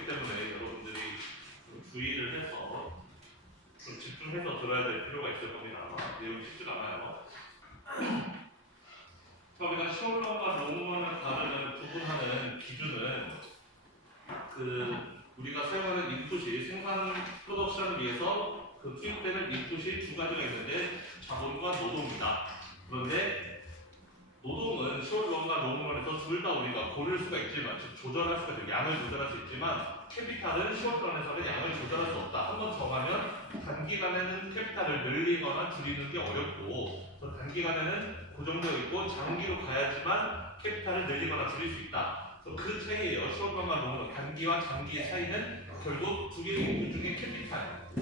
어렵기 때문에 여러분들이 좀 주의를 해서 좀 집중해서 들어야 될 필요가 있을 겁니다. 내용이 쉽지가 않아요. 우리가 시올런과 롱런을 다르는 구분하는 기준은 우리가 사용하는 인풋이 생산 프로덕션을 위해서 투입되는 인풋이 두 가지가 있는데 자본과 노동이다. 그런데 노동은 시올런과 롱런에서 둘 다 우리가 고를 수가 있지만, 즉 조절할 수가 있고 양을 조절할 수 있지만 캐피탈은 시올런에서는 양을 조절할 수 없다. 한번 정하면 단기간에는 캐피탈을 늘리거나 줄이는 게 어렵고 또 단기간에는 고정되어 있고 장기로 가야지만 캐피탈을 늘리거나 줄일 수 있다. 그 차이예요. 시올런과 롱런 단기와 장기의 차이는 결국 두 개의 인풋 중에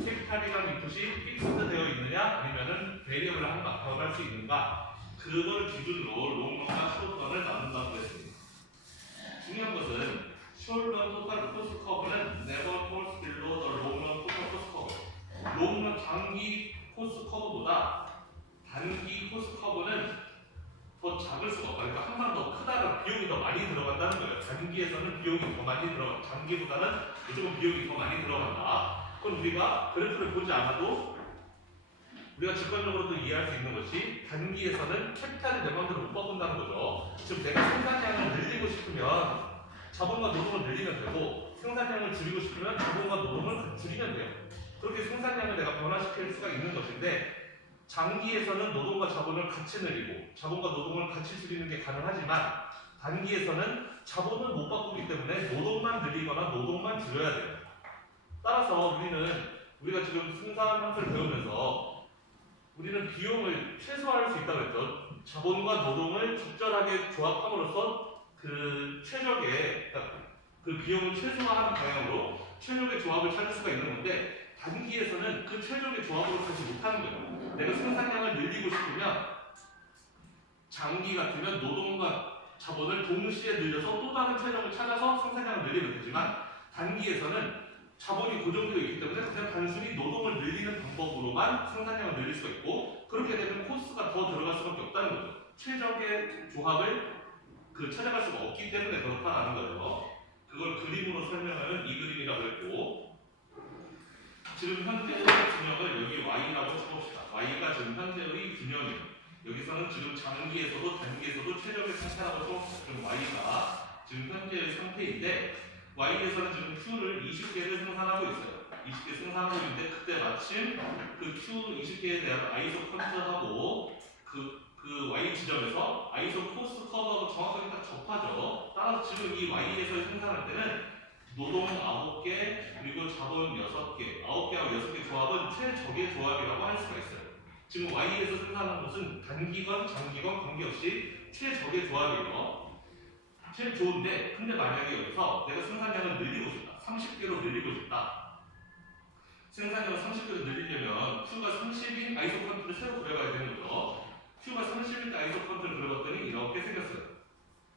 캐피탈이라는 인풋이 픽스드 되어 있느냐 아니면은 베리어블을 한가 변할 수 있는가, 그걸 기준으로 롱런과 시올런을 나눈다고 했습니다. 중요한 것은 시올런 토탈 코스트 커브는 never falls below the 롱런 토탈 코스트 커브. 롱런 장기 코스트 커브보다 단기 코스트 커브는 더 작을 수가 없다. 그러니까 항상 더 크다가 비용이 더 많이 들어간다는 거예요. 단기에서는 비용이 더 많이 들어가, 장기보다는 무조건 비용이 더 많이 들어간다. 그건 우리가 그래프를 보지 않아도 우리가 직관적으로도 이해할 수 있는 것이 단기에서는 캐피탈을 내 마음대로 못 바꾼다는 거죠. 즉 내가 생산량을 늘리고 싶으면 자본과 노동을 늘리면 되고 생산량을 줄이고 싶으면 자본과 노동을 줄이면 돼요. 그렇게 생산량을 내가 변화시킬 수가 있는 것인데 장기에서는 노동과 자본을 같이 늘리고 자본과 노동을 같이 줄이는 게 가능하지만 단기에서는 자본을 못 바꾸기 때문에 노동만 늘리거나 노동만 줄여야 돼요. 따라서 우리가 지금 생산 함수를 배우면서 우리는 비용을 최소화할 수 있다고 했죠. 자본과 노동을 적절하게 조합함으로써 최적의 그 비용을 최소화하는 방향으로 최적의 조합을 찾을 수가 있는 건데 단기에서는 그 최적의 조합으로 가지 못하는 거예요. 내가 생산량을 늘리고 싶으면 장기 같으면 노동과 자본을 동시에 늘려서 또 다른 최적을 찾아서 생산량을 늘리면 되지만 단기에서는 자본이 고정되어 있기 때문에 그냥 단순히 노동을 늘리는 방법으로만 생산량을 늘릴 수가 있고 그렇게 되면 코스트가 더 들어갈 수밖에 없다는 거죠. 최적의 조합을 찾아갈 수가 없기 때문에 그렇다는 거예요. 그걸 그림으로 설명하는 이 그림이라고 했고 지금 현재의 균형을 여기 Y라고 쳐봅시다. Y가 지금 현재의 균형이에요. 여기서는 지금 장기에서도 단기에서도 최적의 상태라고 쳐봅시다. 지금 Y가 지금 현재의 상태인데 Y에서는 지금 Q를 20개를 생산하고 있어요. 20개 생산하고 있는데 그때 마침 그 Q 20개에 대한 아이소 컨트하고 그 Y 지점에서 아이소 코스트 커버하고 정확하게 딱 접하죠. 따라서 지금 이 Y에서 생산할 때는 노동 9개 그리고 자본 6개, 9개하고 6개 조합은 최적의 조합이라고 할 수가 있어요. 지금 Y에서 생산하는 것은 단기건 장기건 관계없이 최적의 조합이에요. 제일 좋은데 근데 만약에 여기서 내가 생산량을 늘리고 싶다. 30개로 늘리고 싶다. 생산량을 30개로 늘리려면 Q가 30인 아이소 컨트를 새로 그려봐야 되는 거죠. Q가 30인 아이소 컨트를 그려봤더니 이렇게 생겼어요.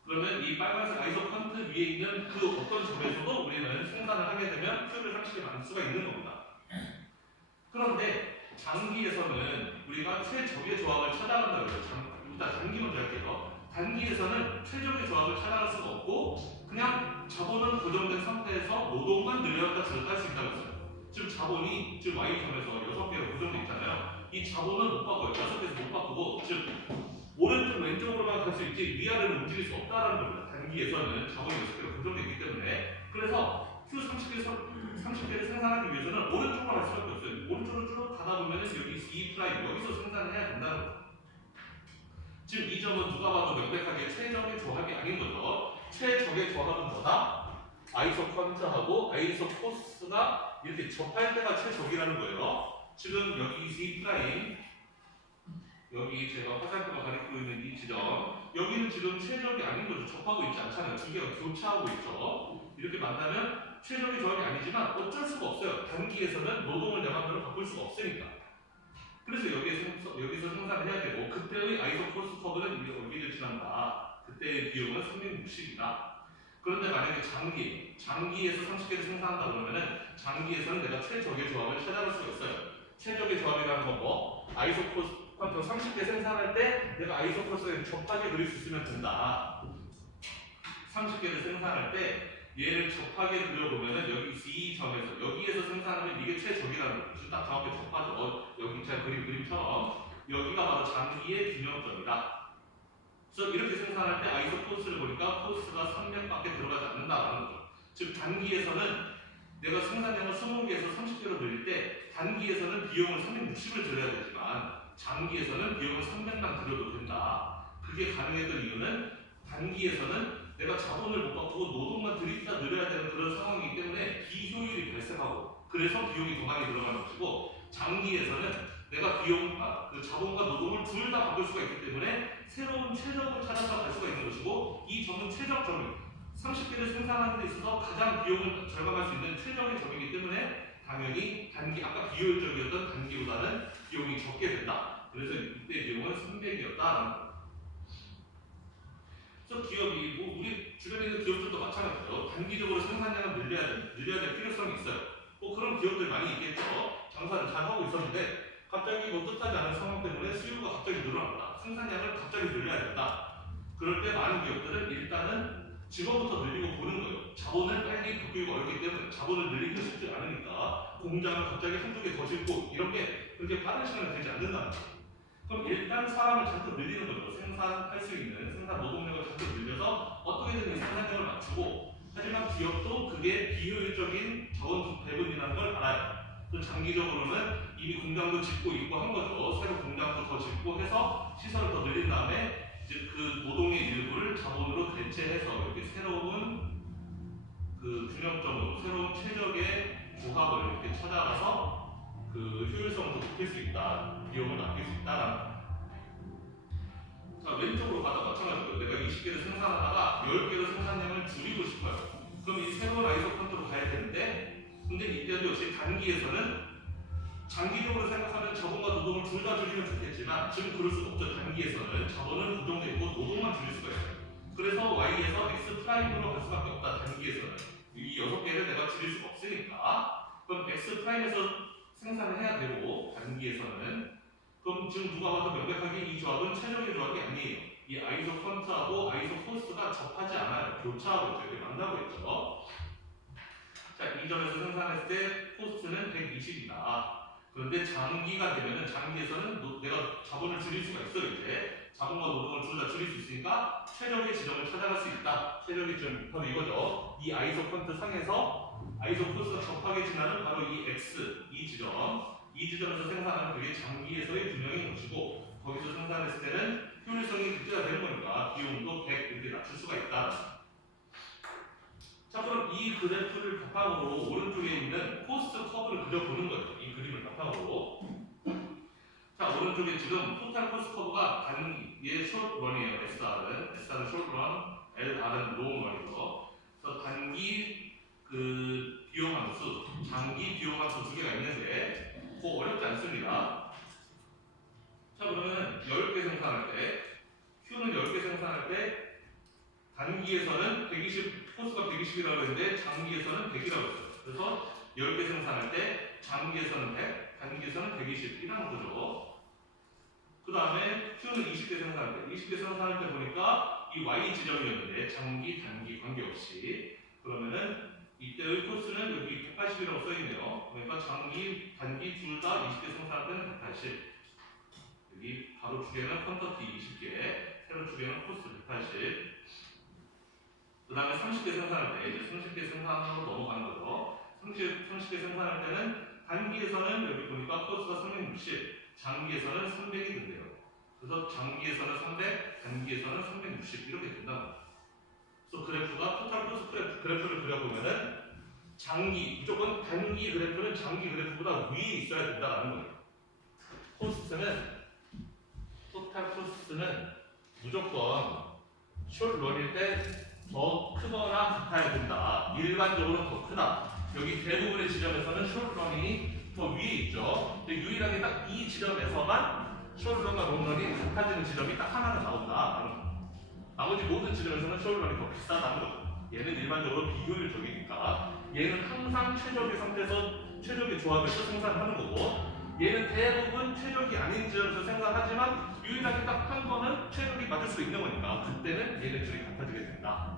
그러면 이 빨간색 아이소 컨트 위에 있는 그 어떤 점에서도 우리는 생산을 하게 되면 Q를 30개 만들 수가 있는 겁니다. 그런데 장기에서는 우리가 최적의 조합을 찾아간다고 해요. 일단 장기 먼저 할게요. 단기에서는 최적의 조합을 찾아갈 수가 없고 그냥 자본은 고정된 상태에서 노동만 늘렸다 줄였다 할 수 있다고 했어요. 지금 자본이 지금 Y점에서 6개로 고정돼 있잖아요. 이 자본은 못 바꿔요. 6개에서 못 바꾸고 즉 오른쪽 왼쪽으로만 갈 수 있지 위아래로 움직일 수 없다는 겁니다. 단기에서는 자본이 6개로 고정되어 있기 때문에. 그래서 Q 30개를 생산하기 위해서는 오른쪽으로 갈 수밖에 없어요. 오른쪽으로 쭉 가다 보면 여기 E' 여기서 생산을 해야 된다는 거예요. 지금 이 점은 누가 봐도 명백하게 최적의 조합이 아닌 거죠. 최적의 조합은 뭐다? 아이소 컨트하고 아이소 코스트가 이렇게 접할 때가 최적이라는 거예요. 지금 여기 C' 여기 제가 화살표가 가리키고 있는 이 지점 여기는 지금 최적이 아닌 거죠. 접하고 있지 않잖아요. 두 개가 교차하고 있죠. 이렇게 만나면 최적의 조합이 아니지만 어쩔 수가 없어요. 단기에서는 노동을 내 마음대로 바꿀 수가 없으니까. 그래서 여기서 생산을 해야 되고 그때의 아이소 코스트 커브는 여기를 지난다. 그때의 비용은 360이다. 그런데 만약에 장기에서 30개를 생산한다 그러면은 장기에서는 내가 최적의 조합을 찾아볼 수가 있어요. 최적의 조합이라는 건 뭐? 아이소 코스트 30개 생산할 때 내가 아이소 코스트에 접하게 그릴 수 있으면 된다. 30개를 생산할 때 얘를 접하게 그려보면은 여기 이 점에서 여기에서 생산하면 이게 최적이라는 거죠. 딱 정확히 접하죠. 여기 제 그림처럼 여기가 바로 장기의 균형점이다. 그래서 이렇게 생산할 때 아이소포스를 보니까 포스가 300밖에 들어가지 않는다라는 거죠. 즉 단기에서는 내가 생산량을 20개에서 30개로 늘릴 때 단기에서는 비용을 360을 들여야 되지만 장기에서는 비용을 300만 들여도 된다. 그게 가능했던 이유는 단기에서는 내가 자본을 못 받고 노동만 들이다 늘려야 되는 그런 상황이기 때문에 비효율이 발생하고 그래서 비용이 더 많이 들어가는 것이고 장기에서는 내가 그 자본과 노동을 둘 다 바꿀 수가 있기 때문에 새로운 최적을 찾아서 갈 수가 있는 것이고 이 점은 최적 점이 30개를 생산하는 데 있어서 가장 비용을 절감할 수 있는 최적의 점이기 때문에 당연히 단기 아까 비효율적이었던 단기보다는 비용이 적게 된다. 그래서 이때 비용은 300이었다라는 거예요. 그래서 기업이 뭐 우리 주변에 있는 기업들도 마찬가지죠. 단기적으로 생산량을 늘려야 될 필요성이 있어요. 뭐 그런 기업들 많이 있겠죠. 장사를 잘 하고 있었는데 갑자기 뭐 뜻하지 않은 상황 때문에 수요가 갑자기 늘어난다. 생산량을 갑자기 늘려야 된다. 그럴 때 많은 기업들은 일단은 직원부터 늘리고 보는 거예요. 자본을 빨리 바꾸기가 어렵기 때문에 자본을 늘리기가 쉽지 않으니까 공장을 갑자기 한두 개 더 짓고 이런 게 그렇게 빠른 시간이 되지 않는다는 거예요. 그럼 일단 사람을 잔뜩 늘리는 거죠. 생산할 수 있는 생산 노동력을 잔뜩 늘려서 어떻게든 생산량을 맞추고 하지만 기업도 그게 비효율적인 자원 배분이라는 걸 알아요. 또 장기적으로는 이미 공장도 짓고 있고 한 거죠. 새로 공장도 더 짓고 해서 시설을 더 늘린 다음에 이제 그 노동의 일부를 자본으로 대체해서 이렇게 새로운 그 균형점으로 새로운 최적의 조합을 이렇게 찾아가서 그 효율성을 높일 수 있다, 비용을 아낄 수 있다라는 거예요. 자, 왼쪽으로 가다 마찬가지고요. 내가 20개를 생산하다가 10개로 생산량을 줄이고 싶어요. 그럼 이 새로운 아이소 폰트로 가야 되는데 근데 이때도 역시 단기에서는 장기적으로 생각하면 자본과 노동을 둘 다 줄이면 좋겠지만 지금 그럴 수 없죠. 단기에서는 자본은 고정되어 있고 노동만 줄일 수가 있어요. 그래서 Y에서 X 프라임으로 갈 수밖에 없다. 단기에서는 이 6개를 내가 줄일 수가 없으니까 그럼 X 프라임에서 생산을 해야 되고 단기에서는 그럼 지금 누가 봐도 명백하게 이 조합은 최적의 조합이 아니에요. 이 아이소 펀트하고 아이소 포스가 접하지 않아요. 교차하고 있죠. 이렇게 만나고 있죠. 자, 이 점에서 생산했을 때 포스트는 120이다. 그런데 장기가 되면은 장기에서는 내가 자본을 줄일 수가 있어요. 이제 자본과 노동을 둘 다 줄일 수 있으니까 최적의 지점을 찾아갈 수 있다. 최적의 지점 바로 이거죠. 이 아이소 펀트 상에서 아이소 포스가 접하게 지나는 바로 이 X 이 지점에서 생산하는 그게 장기에서의 균형인 것이고 거기서 생산했을 때는 효율성이 극대화 되는 거니까 비용도 100 이렇게 낮출 수가 있다. 자, 그럼 이 그래프를 바탕으로 오른쪽에 있는 코스트 커브를 그려보는 거예요. 이 그림을 바탕으로. 자, 오른쪽에 지금 토탈 코스트 커브가 단기의 숏런이에요. SR은 숏런, LR은 롱런이죠. 그래서 단기 그 비용 함수, 장기 비용 함수 두 개가 있는데 그거 어렵지 않습니다. 자, 그러면 10개 생산할 때 Q는 10개 생산할 때 단기에서는 120, 포스가 120이라고 했는데 장기에서는 100이라고 했어요. 그래서 10개 생산할 때 장기에서는 100, 단기에서는 120이라는 거죠. 그 다음에 Q는 20개 생산할 때, 20개 생산할 때 보니까 이 Y 지점이었는데 장기, 단기 관계없이 그러면은 이때의 코스는 여기 180이라고 써있네요. 그러니까 장기, 단기 둘 다 20개 생산할 때는 180. 여기 바로 두 개는 퀀터티 20개, 새로 두 개는 코스 180. 그 다음에 30개 생산할 때, 이제 30개 생산으로 넘어가는 거죠. 30개 생산할 때는 단기에서는 여기 보니까 코스가 360, 장기에서는 300이 된대요. 그래서 장기에서는 300, 단기에서는 360 이렇게 된다. 그래서 그래프가 토탈 코스 그래프를 그려보면은 무조건 단기 그래프는 장기 그래프보다 위에 있어야 된다는 거예요. 토탈 코스트는 무조건 숏런일 때 더 크거나 같아야 된다. 일반적으로 더 크다. 여기 대부분의 지점에서는 숏런이 더 위에 있죠. 근데 유일하게 딱 이 지점에서만 숏런과 롱런이 같아지는 지점이 딱 하나는 나온다. 나머지 모든 지점에서는 숏런이 더 비싸다는 거죠. 얘는 일반적으로 비효율적이니까 얘는 항상 최적의 상태에서 최적의 조합에서 생산하는 거고 얘는 대부분 최적이 아닌 지점에서 생산하지만 유일하게 딱 한 번은 최적이 맞을 수 있는 거니까 그때는 얘네들이 같아지게 된다.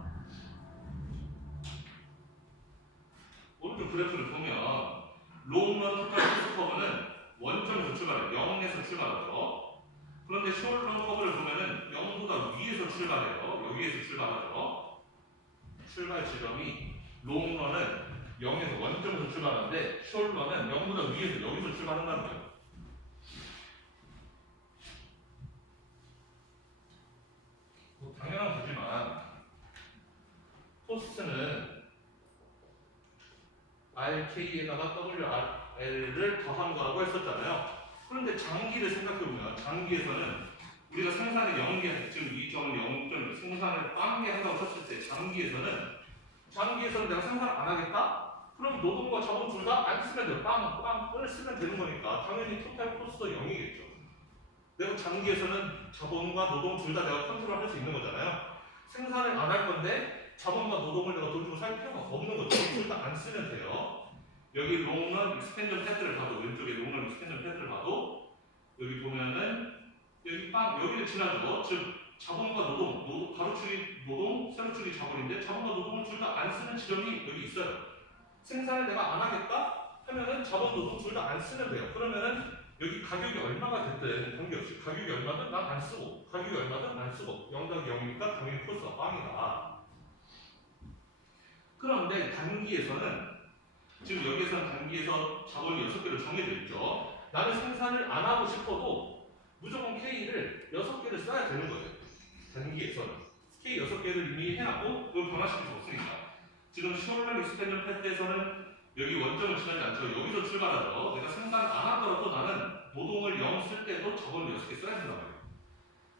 오른쪽 그래프를 보면 롱런 토탈 코스트 커브는 원점에서 출발해요. 0에서 출발하죠. 그런데 숏런 커브를 보면은 0보다 위에서 출발해요. 여기에서 출발하죠. 출발 지점이 롱런은 0에서 원점에서 출발하는데 숏런은 0보다 위에서 여기서 출발한다는 거예요. 뭐 당연한 거지만 코스트는 RK에다가 WRL을 더한 거라고 했었잖아요. 그런데 장기를 생각해보면 장기에서는 우리가 생산을 0개, 지금 2.0점 생산을 빵개 한다고 쳤을 때 장기에서는 내가 생산을 안 하겠다? 그럼 노동과 자본 둘 다 안 쓰면 돼요. 빵을 쓰면 되는 거니까 당연히 토탈 코스트도 0이겠죠. 내가 장기에서는 자본과 노동 둘 다 내가 컨트롤 할 수 있는 거잖아요. 생산을 안 할 건데 자본과 노동을 내가 돈 주고 살 필요가 없는 거죠. 둘 다 안 쓰면 돼요. 여기 롱런 익스펜전 패드를 봐도 왼쪽에 롱런 익스펜전 패드를 봐도 여기 보면은 여기를 지나죠. 즉 자본과 노동, 가로축이 노동, 세로축이 자본인데 자본과 노동을 둘 다 안 쓰는 지점이 여기 있어요. 생산을 내가 안 하겠다 하면은 자본, 노동 둘 다 안 쓰면 돼요. 그러면은 여기 가격이 얼마가 됐든 관계없이 가격이 얼마든 난 안 쓰고 가격이 얼마든 안 쓰고 0-0이니까 당연히 코스가 빵이다. 그런데 단기에서는 지금 여기에서는 단기에서 자본이 6개로 정해져 있죠. 나는 생산을 안 하고 싶어도 무조건 K를 6개를 써야 되는 거예요. 단기에서는 K 6개를 이미 해놨고 그걸 변화시킬 수 없으니까. 지금 숏런 익스펜전 패드에서는 여기 원점을 지나지 않죠. 여기서 출발하죠. 내가 생산 안 하더라도 나는 노동을 0 쓸 때도 자본을 6개 써야 된단 말이에요.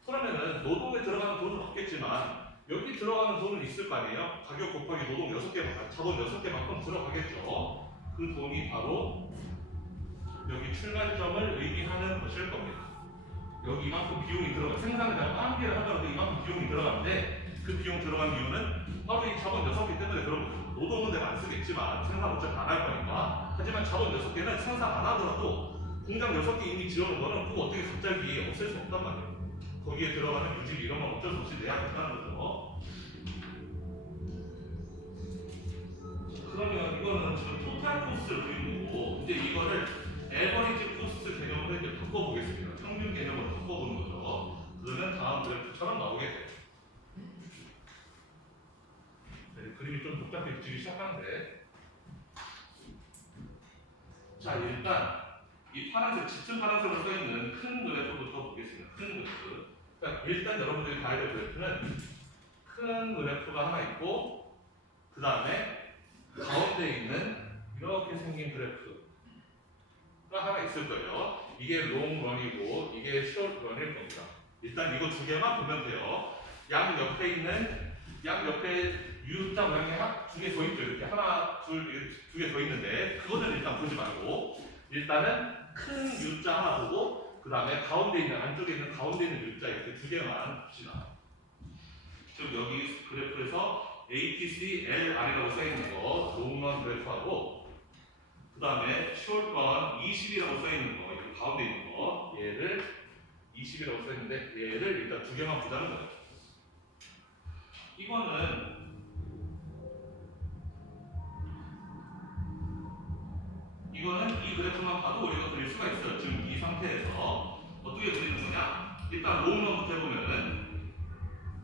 그러면은 노동에 들어가는 돈은 없겠지만 여기 들어가는 돈은 있을 거 아니에요. 가격 곱하기 노동 6개만큼, 자본 6개만큼 들어가겠죠. 그 돈이 바로 여기 출발점을 의미하는 것일 겁니다. 여기 이만큼 비용이 들어가, 생산을 내가 1개를 하더라도 이만큼 비용이 들어가는데 그 비용 들어간 이유는 바로 이 자본 6개 때문에 그런 거죠. 노동은 내가 안 쓰겠지만 생산 어차피 안 할 거니까. 하지만 자본 6개는 생산 안 하더라도 공장 6개 이미 지어놓은 거는 그거 어떻게 갑자기 없앨 수 없단 말이에요. 거기에 들어가는 유지 이런 건 어쩔 수 없이 내야 된다는 거죠. 그러면 이거는 지금 토탈 코스트를 그린 거고 이제 이거를 에버리지 코스트 개념으로 이제 바꿔보겠습니다. 평균 개념으로 바꿔보는 거죠. 그러면 다음 그래프처럼 나오게 돼요. 네, 그림이 좀 복잡해지기 시작하는데 자 일단 이 파란색, 짙은 파란색으로 써있는 큰 그래프부터 보겠습니다. 큰 그래프. 그러니까 일단 여러분들이 봐야 될 그래프는 큰 그래프가 하나 있고 그 다음에 가운데 있는 이렇게 생긴 그래프가 하나 있을 거예요. 이게 롱런이고 이게 숏런일 겁니다. 일단 이거 두 개만 보면 돼요. 양 옆에 U자 모양이 두 개 더 있죠. 이렇게 하나, 두 개 더 있는데 그거는 일단 보지 말고 일단은 큰 U자 하나 보고 그 다음에 가운데 있는 안쪽에 있는 가운데 있는 U자 이렇게 두 개만 봅시다. 지금 여기 그래프에서 ATC LR이라고 써있는 거 롱런 그래프하고 그 다음에 숏런 20이라고 써있는 거 이렇게 가운데 있는 거 얘를 20이라고 써있는데 얘를 일단 두 개만 보자는 거예요. 이거는 이 그래프만 봐도 우리가 그릴 수가 있어요. 지금 이 상태에서 어떻게 그리는 거냐? 일단 롱런부터 해보면은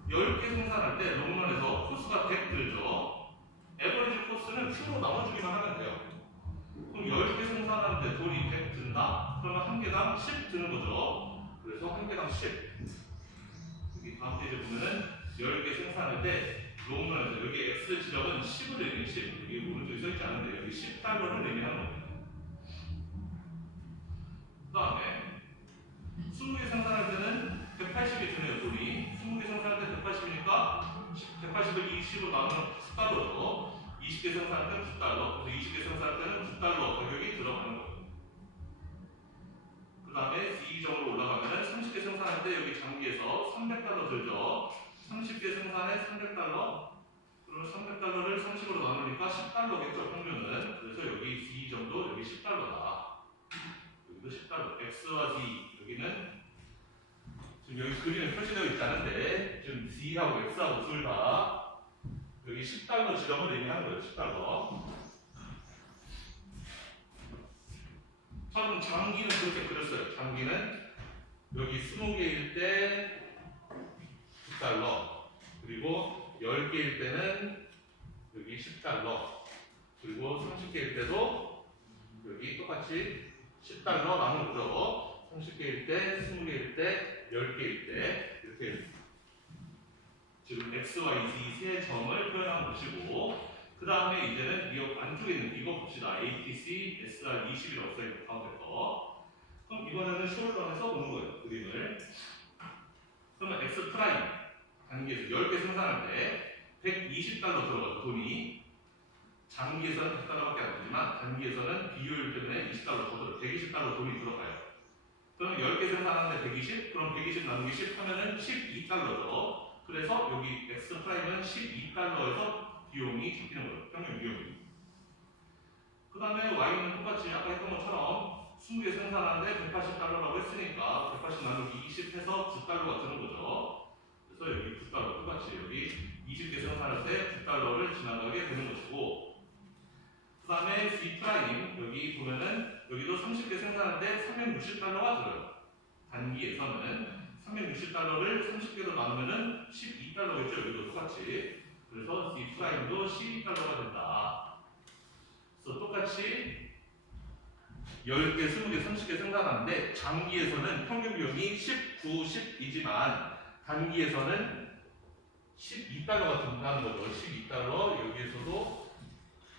10개 생산할 때 롱런에서 코스가 100 들죠. 에버리지 코스는 Q로 나눠주기만 하면 돼요. 그럼 10개 생산하는데 돈이 100 든다? 그러면 한 개당 10 드는 거죠. 그래서 한 개당 10. 여기 다음 페이지에 보면은 10개 생산할 때 롱런에서 여기 X 지점은 10을 의미해 10. 여기 오른쪽에 써있지 않은데 여기 10달러를 의미하는 겁니다. 그 다음에 20개 생산할 때는 180이 드네요. 돈이 20개 생산할 때 180이니까 180을 20으로 나누면 10달러죠. 20개 생산할 때는 9달러. 그래서 20개 생산할 때는 9달러 가격이 들어가는 거예요. 그 다음에 C점으로 올라가면 30개 생산할 때 여기 장기에서 300달러 들죠. 30개 생산에 300달러. 그러면 300달러를 30으로 나누니까 10달러겠죠, 평균은. 그래서 여기 C점도 여기 10달러다. 여기도 10달러. X와 Z. 여기는 지금 여기 그림에 표시되어 있지 않은데 지금 Z하고 X하고 둘 다 여기 10달러 지점을 의미하는 거예요. 10달러. 자, 그럼 장기는 그렇게 그렸어요. 장기는 여기 20개일 때 $10, 그리고 10개일 때는 여기 $10, 그리고 30개일 때도 여기 똑같이 $10 나오는 거죠. 30개일 때, 20개일 때, 10개일 때 이렇게 지금 x, y, z 세 점을 표현한 것이고, 그 다음에 이제는 이 안쪽에 있는 이거 봅시다. ATC, SR20이라고 써있는 가운데서. 그럼 이번에는 숄더에서 보는 거예요. 그림을. 그러면 x 프라임 단기에서 10개 생산하는데 $120 들어가죠. 돈이. 장기에서는 $100밖에 안 되지만 단기에서는 비효율 때문에 $20 더 들어요. $120 돈이 들어가요. 그럼 10개 생산하는데 120? 그럼 120 나누기 10 하면은 $12죠. 그래서 여기 x 프라임은 $12에서 비용이 잡히는 거예요. 평균 비용이. 그 다음에 y는 똑같이 아까 했던 것처럼 20개 생산하는데 $180라고 했으니까 180 나누기 20 해서 $9가 드는 거죠. 그래서 여기 $9 똑같이 여기 20개 생산하는데 $9를 지나가게 되는 것이고, 그 다음에 C 프라임 여기 보면은 여기도 30개 생산하는데 $360가 들어요. 단기에서는 $360를 30개로 나누면은 $12겠죠. 여기도 똑같이. 그래서 C 프라임도 $12가 된다. 그래서 똑같이 10개, 20개, 30개 생산하는데 장기에서는 평균 비용이 19, 10이지만 단기에서는 $12가 든다는 거죠. $12 여기에서도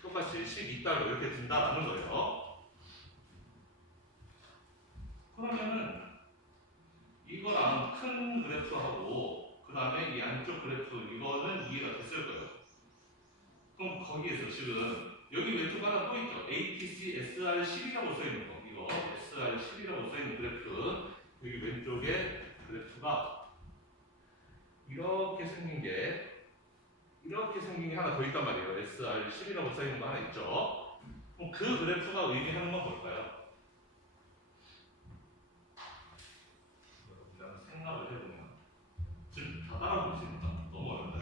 똑같이 $12 이렇게 든다라는 거예요. 그러면은 이거랑 큰 그래프하고 그 다음에 이 안쪽 그래프 이거는 이해가 됐을 거예요. 그럼 거기에서 지금 여기 왼쪽 하나 또 있죠. ATC SR10이라고 써있는 거. 이거 SR10이라고 써있는 그래프. 여기 왼쪽에 그래프가 이렇게 생긴 게 하나 더 있단 말이에요. SR10이라고 써있는 거 하나 있죠. 그럼 그 그래프가 의미하는 건 뭘까요? 그냥 생각을 해보면 지금 다 따라오고 있으니까 너무 어렵다.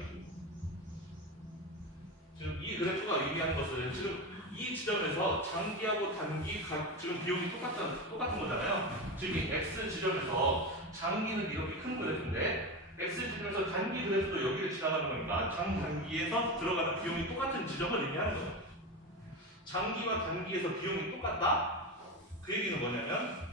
지금 이 그래프가 의미하는 것은 지금 이 지점에서 장기하고 단기 지금 비용이 똑같은 거잖아요. 지금 이 X 지점에서 장기는 이렇게 큰 그래프인데 X 지점에서 단기 그래프도 여기를 지나가는 거니까 장단기에서 들어가는 비용이 똑같은 지점을 의미하는 거예요. 장기와 단기에서 비용이 똑같다? 그 얘기는 뭐냐면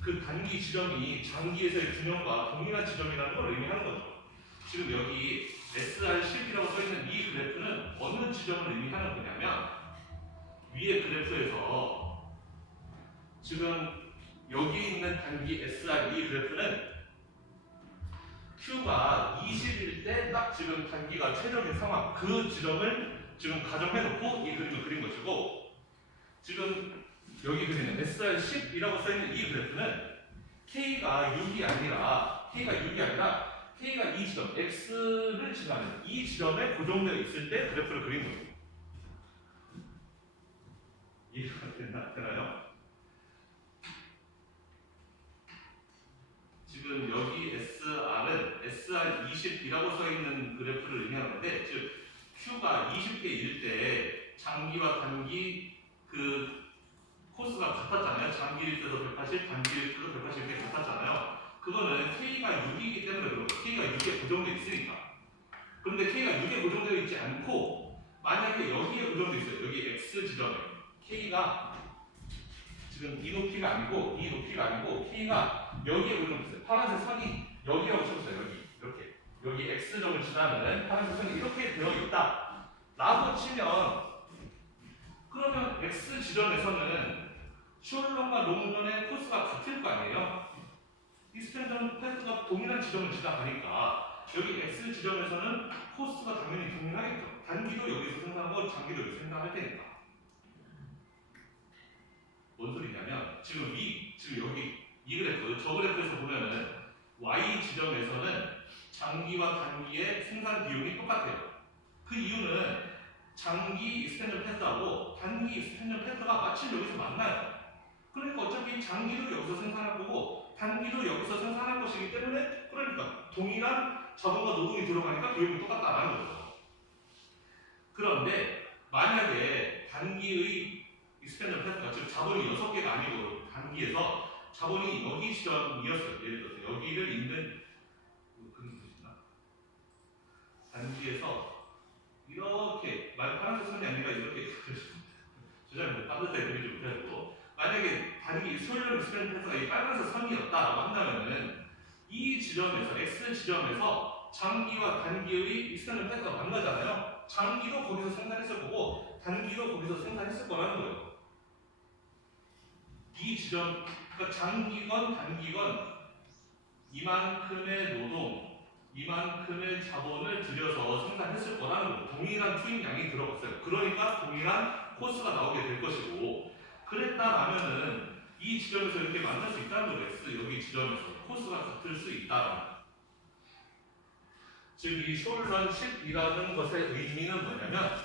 그 단기 지점이 장기에서의 균형과 동일한 지점이라는 걸 의미하는 거죠. 지금 여기 SR10이라고 써있는 이 그래프는 어느 지점을 의미하는 거냐면 위에 그래프에서 지금 여기 있는 단기 SR2 그래프는 Q가 20일 때 딱 지금 단기가 최적인 상황 그 지점을 지금 가정해놓고 이 그림을 그린 것이고, 지금 여기 그리는 SR10이라고 써있는 이 그래프는 K가 6이 아니라 K가 이 지점 X를 지나는 이 지점에 고정되어 있을 때 그래프를 그린 거예요. 이해가 되나요? 지금 여기 SR은 SR20이라고 써있는 그래프를 의미하는데, 즉 Q가 20개일 때 장기와 단기 그 코스가 같았잖아요. 장기일 때도 180, 단기일 때도 180 이렇게 같았잖아요. 그거는 K가 6이기 때문에 그런 거예요. K가 6에 고정되어 있으니까. 그런데 K가 6에 고정되어 있지 않고 만약에 여기에 고정되어 있어요. 여기 X 지점에 K가 지금 이 높이가 아니고 K가 여기에 고정되어 있어요. 파란색 선이 여기라고 쳐보세요. 여기 X점을 지나는 파란색 선이 이렇게 되어 있다 라고 치면, 그러면 X 지점에서는 숄런과 롱런의 코스가 같을 거 아니에요? 익스펜전 패스가 동일한 지점을 지나가니까 여기 X 지점에서는 코스가 당연히 동일하겠죠. 단기도 여기서 생산하고 장기도 여기서 생산할 테니까. 뭔 소리냐면 지금 여기 이 그래프, 저 그래프에서 보면은 Y 지점에서는 장기와 단기의 생산 비용이 똑같아요. 그 이유는 장기 익스펜전 패스하고 단기 익스펜전 패스가 마침 여기서 만나요. 그러니까 어차피 장기도 여기서 생산할 거고 단기도 여기서 생산할 것이기 때문에, 그러니까 동일한 자본과 노동이 들어가니까 비용이 똑같다라는 거죠. 그런데 만약에 단기의 익스펜전 패스가 즉 자본이 6개가 아니고 단기에서 자본이 여기 지점이었어요. 예를 들어서 여기를 있는 그림 보시나? 단기에서 이렇게 파란색 선이 아니라 이렇게 주장을 따뜻하게 그리지 못하고 만약에 단기 수열력 익스펜 패스가 이 빨간색 선이었다라고 한다면은 이 지점에서 x 지점에서 장기와 단기의 익스펜 패스가 만나잖아요. 장기도 거기서 생산했을 거고 단기도 거기서 생산했을 거라는 거예요. 이 지점, 그러니까 장기건 단기건 이만큼의 노동, 이만큼의 자본을 들여서 생산했을 거라는 거예요. 동일한 투입량이 들어갔어요. 그러니까 동일한 코스가 나오게 될 것이고, 그랬다라면은 이 지점에서 이렇게 만날 수 있다는 거예요. 여기 지점에서 코스가 같을 수 있다. 즉 이 숄런 10이라는 것의 의미는 뭐냐면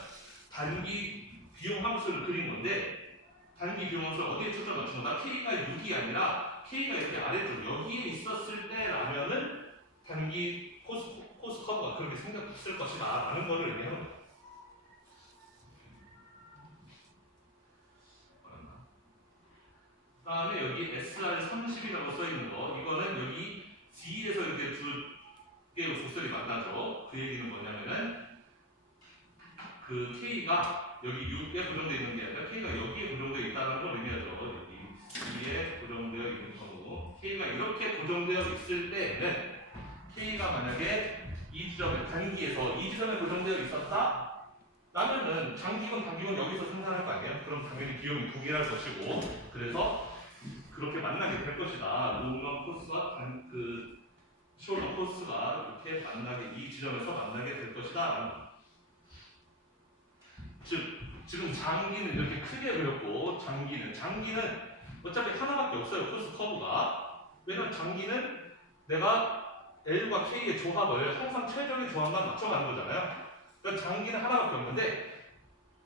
단기 비용 함수를 그린 건데, 단기 비용 함수를 어디에 초점 맞춘 거다? K가 6이 아니라 K가 이렇게 아래쪽 여기에 있었을 때라면은 단기 코스 커브가 그렇게 생겼을 것이다 라는 거를 의미하는 거예요. 그 다음에 여기 SR30이라고 써있는 거, 이거는 여기 D에서 이렇게 두 개의 곡선이 만나죠. 그 얘기는 뭐냐면은 그 K가 여기 6에 고정되어 있는 게 아니라 K가 여기에 고정되어 있다는 걸 의미하죠. 여기 D에 고정되어 있는 경우 K가 이렇게 고정되어 있을 때는 K가 만약에 이 지점에 단기에서 이 지점에 고정되어 있었다 라면은 장기건 단기건 여기서 생산할 거 아니에요? 그럼 당연히 비용이 동일할 것이고, 그래서 그렇게 만나게 될 것이다. 롱런 코스와 숄런 코스가 이렇게 만나게, 이 지점에서 만나게 될 것이다. 즉 지금 장기는 이렇게 크게 그렸고, 장기는 어차피 하나밖에 없어요. 코스 커브가. 왜냐면 장기는 내가 L과 K의 조합을 항상 최적의 조합만 맞춰가는 거잖아요. 그러니까 장기는 하나밖에 없는데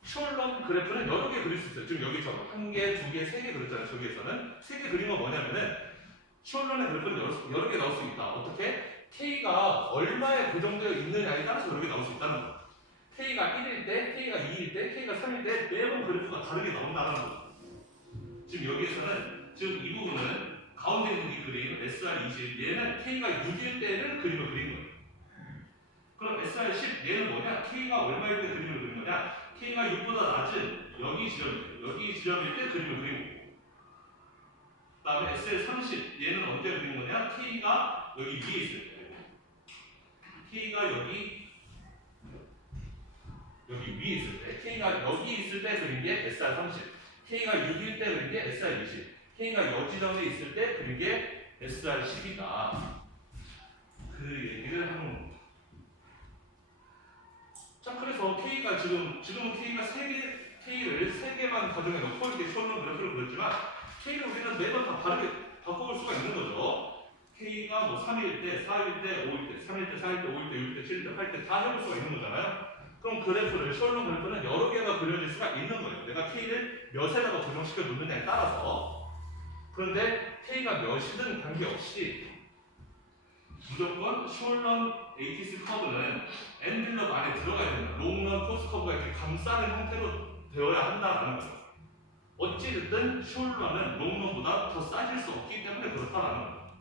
숄런 그래프는 여러 개 그릴 수 있어요. 지금 여기처럼 한 개, 두 개, 세 개 그렸잖아요. 저기에서는 세 개 그린 건 뭐냐면은 숄런의 그래프는 여러 개 나올 수 있다. 어떻게? K가 얼마에 고정되어 있느냐에 따라서 여러 개 나올 수 있다는 거예요. K가 1일 때, K가 2일 때, K가 3일 때 매번 그래프가 다르게 나온다는 거예요. 지금 여기에서는 지금 이 부분은 가운데 있는 이 그림 SR20 얘는 K가 6일 때를 그림을 그린 거예요. 그럼 SR10 얘는 뭐냐? K가 얼마일 때 그림을 그린 거냐? K가 6보다 낮은 여기 지점일 때 그림을 그리고, 그 다음에 SR30 얘는 언제 그린 거냐? K가 여기 위에 있을 때, K가 여기 위에 있을 때, K가 여기 있을 때 그린 게 SR30, K가 6일 때 그린 게 SR20, K가 여 지점에 있을 때 그린 게 SR10이다. 그 얘기를 하는 겁니다. 자, 그래서 K가 지금은 K가 K를 3개만 가정해 놓고 이렇게 숄런 그래프를 그렸지만 K를 우리는 매번 다 다르게 바꿔볼 수가 있는 거죠. K가 뭐 3일 때, 4일 때, 5일 때, 3일 때, 4일 때, 5일 때, 6일 때, 7일 때, 8일 때 다 해볼 수가 있는 거잖아요. 그럼 그래프를, 숄런 그래프는 여러 개가 그려질 수가 있는 거예요. 내가 K를 몇에다가 고정시켜 놓느냐에 따라서. 그런데 K가 몇이든 관계없이 무조건 숄런 ATC 커브는 엔빌럽 안에 들어가야 된다. 롱런 코스 커브가 이렇게 감싸는 형태로 되어야 한다는 거예요. 어찌됐든 숄런은 롱런보다 더 싸질 수 없기 때문에 그렇다라는 거예요.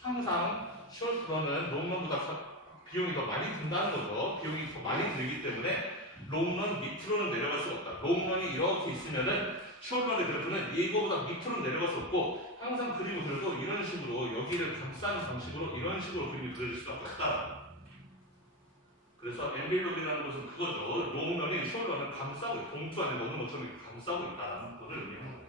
항상 숄런은 롱런보다 비용이 더 많이 든다는 거죠. 비용이 더 많이 들기 때문에 롱런 밑으로는 내려갈 수가 없다. 롱런이 이렇게 있으면은 숄런의 그래프는 이거보다 밑으로 내려갈 수 없고, 항상 그림을 그려도 이런 식으로 여기를 감싸는 방식으로 이런 식으로 그림이 그려질 수밖에 없다. 그래서 엔빌롭이라는 것은 그거죠. 롱런이 숄런을 감싸고, 봉투 안에 넣는 것처럼 이렇게 감싸고 있다는 것을 의미하는 거예요.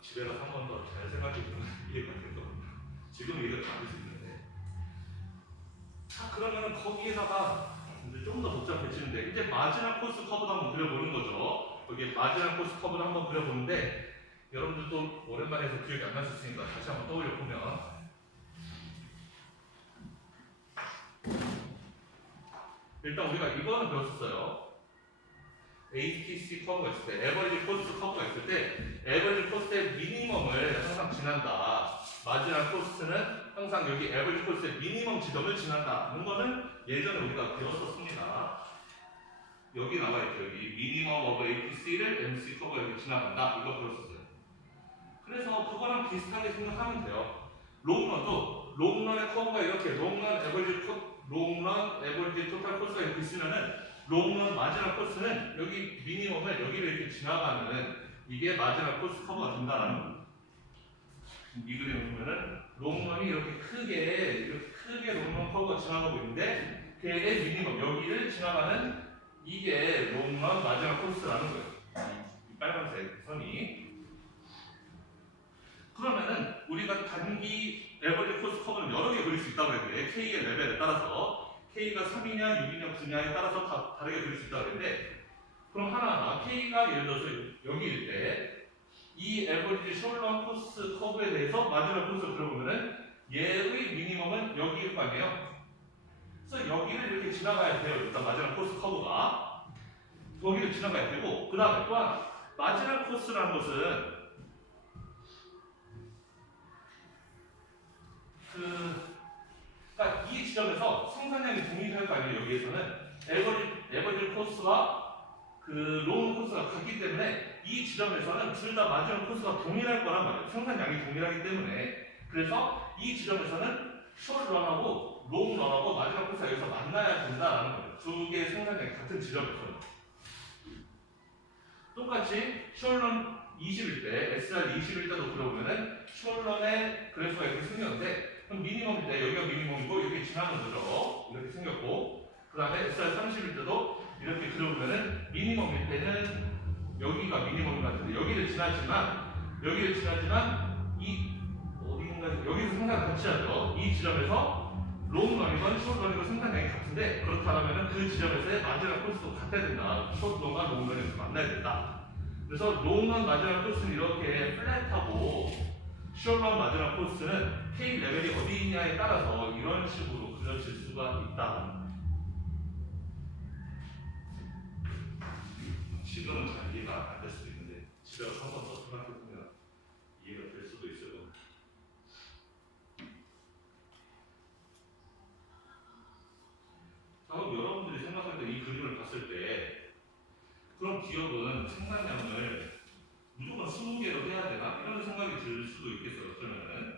집에 가서 한 번 더 잘 생각해보면 이해가 될 겁니다. 지금 이해가 안 될 수 있는데. 자, 그러면 거기에다가 좀 더 복잡해지는데, 이제 마지막 코스 커브도 한번 그려보는 거죠. 여기 마지막 코스 커브를 한번 그려보는데, 여러분들도 오랜만에 해서 기억이 안 날 수 있으니까 다시 한번 떠올려 보면, 일단 우리가 이거는 배웠었어요. ATC 커브가 있을 때, 에버리지 코스트 커브가 있을 때, 에버리지 코스트의 미니멈을 항상 지난다. 마지막 코스트는 항상 여기 에버리지 코스트의 미니멈 지점을 지난다. 이런 거는 예전에 우리가 배웠었습니다. 여기 나와 있죠. 여기 미니멈 오브 APC를 MC 커브가 이렇게 지나간다. 이거 배웠었어요. 그래서 그거랑 비슷하게 생각하면 돼요. 롱런도 롱런의 커브가 이렇게 롱런 에버리지 토탈 코스가 이렇게 있으면은 롱런 마지막 코스는 여기 미니멈을 여기를 이렇게 지나가면은 이게 마지막 코스 커브가 된다라는 거예요. 이 그림을 보면은 롱런이 이렇게 크게 롱런 커브가 지나가고 있는데 걔의 미니멈 여기를 지나가는 이게 롱런 마지막 코스라는 거예요. 이 빨간색 선이. 그러면은 우리가 단기 에버리지 코스 커브는 여러 개 그릴 수 있다고 했는데 K의 레벨에 따라서 K가 3이냐 6이냐 9냐에 따라서 다 다르게 그릴 수 있다고 했는데 그럼 하나하나 K가 예를 들어서 여기일 때 이 에버리지 숄런 코스 커브에 대해서 마지막 코스를 그려보면은 얘의 미니멈은 여기일 거 아니에요? 그래서 여기를 이렇게 지나가야 돼요. 일단 마지막 코스 커브가 여기를 지나가야 되고 그 다음에 또한 마지막 코스라는 것은 그러니까 이 지점에서 생산량이 동일할 거 아니에요. 여기에서는 에버리지 코스와 그 롱 코스가 같기 때문에 이 지점에서는 둘 다 마지막 코스가 동일할 거란 말이에요. 생산량이 동일하기 때문에. 그래서 이 지점에서는 숏런하고 롱런하고 마지막 코스가 여기서 만나야 된다라는 거예요. 두 개의 생산량이 같은 지점에서는. 똑같이 숏런 20일 때, SR 20일 때도 그려보면은 숏런의 그래프가 이렇게 생겼는데 그럼 미니멈일 때 여기가 미니멈이고 이렇게 지나는 거죠. 이렇게 생겼고 그 다음에 SR 30일 때도 이렇게 그려보면은 미니멈일 때는 여기가 미니멈 같은데 여기를 지나지만 이 어디인가 여기서 생산 같이 하죠. 이 지점에서 롱런이건 숏런이건 생산량이 같은데 그렇다면은 그 지점에서의 마지막 코스도 같아야 된다. 숏런과 롱런에서 만나야 된다. 그래서 롱런 마지막 코스는 이렇게 플랫하고 숏런 마지막 코스는 K 레벨이 어디 있냐에 따라서 이런 식으로 그려질 수가 있다. 지금은 잘 이해가 안 될 수도 있는데 집에 가서 한 번 더 생각해보면 이해가 될 수도 있어요. 자, 그럼 여러분들이 생각할 때 이 그림을 봤을 때 그럼 기업은 생산량을 무조건 20개로 해야 되나? 이런 생각이 들 수도 있겠어요. 그러면은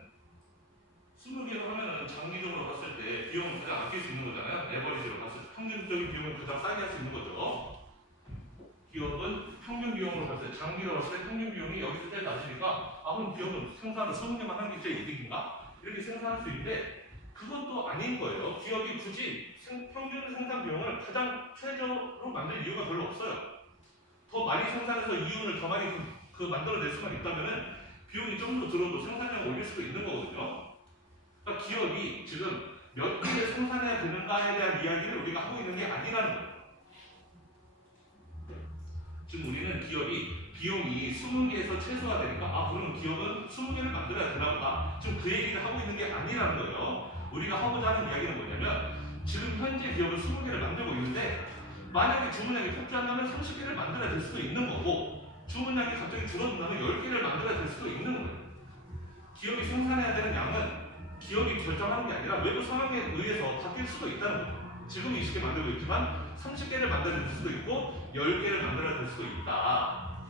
20개로 하면은 장기적으로 봤을 때 비용을 가장 아낄 수 있는 거잖아요. 에버리지로 봤을 때 평균적인 비용을 가장 싸게 할 수 있는 거죠. 기업은 평균 비용으로 봤을 때 장기로 봤을 때 평균 비용이 여기서 제일 낮으니까 그럼 기업은 생산을 20개만 하는 게 제일 이득인가? 이렇게 생각할 수 있는데 그것도 아닌 거예요. 기업이 굳이 평균 생산 비용을 가장 최저로 만들 이유가 별로 없어요. 더 많이 생산해서 이윤을 더 많이 만들어낼 수만 있다면은 비용이 좀 더 들어도 생산량을 올릴 수도 있는 거거든요. 그러니까 기업이 지금 몇 개를 생산해야 되는가에 대한 이야기를 우리가 하고 있는 게 아니라는 거예요. 지금 우리는 기업이 비용이 20개에서 최소화 되니까 그러면 기업은 20개를 만들어야 되나 보다. 지금 그 얘기를 하고 있는 게 아니라는 거예요. 우리가 하고자 하는 이야기는 뭐냐면 지금 현재 기업은 20개를 만들고 있는데 만약에 주문량이 폭주한다면 30개를 만들어야 될 수도 있는 거고 주문량이 갑자기 줄어든다면 10개를 만들어야 될 수도 있는 거예요. 기업이 생산해야 되는 양은 기업이 결정하는 게 아니라 외부 상황에 의해서 바뀔 수도 있다는 거예요. 지금 20개 만들고 있지만 30개를 만들어야 될 수도 있고 10개를 만들어야 될 수도 있다.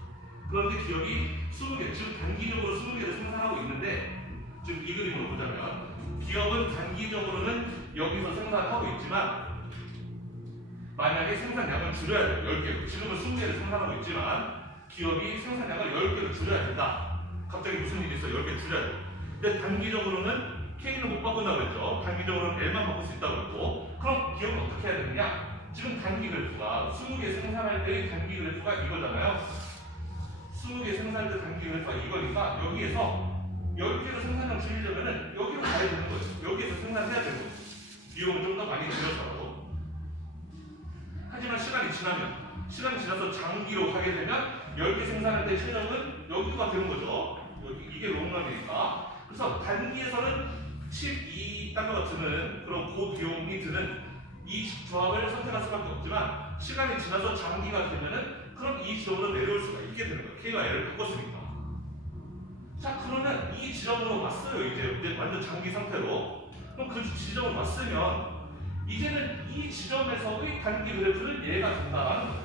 그런데 기업이 20개, 지금 단기적으로 20개를 생산하고 있는데 지금 이 그림으로 보자면 기업은 단기적으로는 여기서 생산하고 있지만 만약에 생산량을 줄여야 돼요. 10개. 지금은 20개를 생산하고 있지만 기업이 생산량을 10개를 줄여야 된다. 갑자기 무슨 일이 있어? 10개 줄여야 돼. 근데 단기적으로는 K는 못 바꾼다고 했죠. 단기적으로는 L만 바꿀 수 있다고 했고 그럼 기업은 어떻게 해야 되느냐? 지금 단기 그래프가 20개 생산할 때의 단기 그래프가 이거잖아요. 20개 생산할 때 단기 그래프가 이거니까 여기에서 10개로 생산량 줄이려면은 여기로 가야 되는 거예요. 여기에서 생산해야 되는 거예요. 비용을 좀 더 많이 들여서라도. 하지만 시간이 지나서 장기로 가게 되면 10개 생산할 때 최적은 여기가 되는 거죠. 이게 롱런이니까. 그래서 단기에서는 칩 이 단가가 드는 그런 고비용이 드는 이 조합을 선택할 수밖에 없지만 시간이 지나서 장기가 되면은 그럼 이 지점으로 내려올 수가 있게 되는 거예요. K가 L을 바꿨으니까. 자, 그러면 이 지점으로 왔어요. 이제 완전 장기 상태로. 그럼 그 지점으로 왔으면 이제는 이 지점에서의 단기 그래프는 얘가 된다라는 거예요.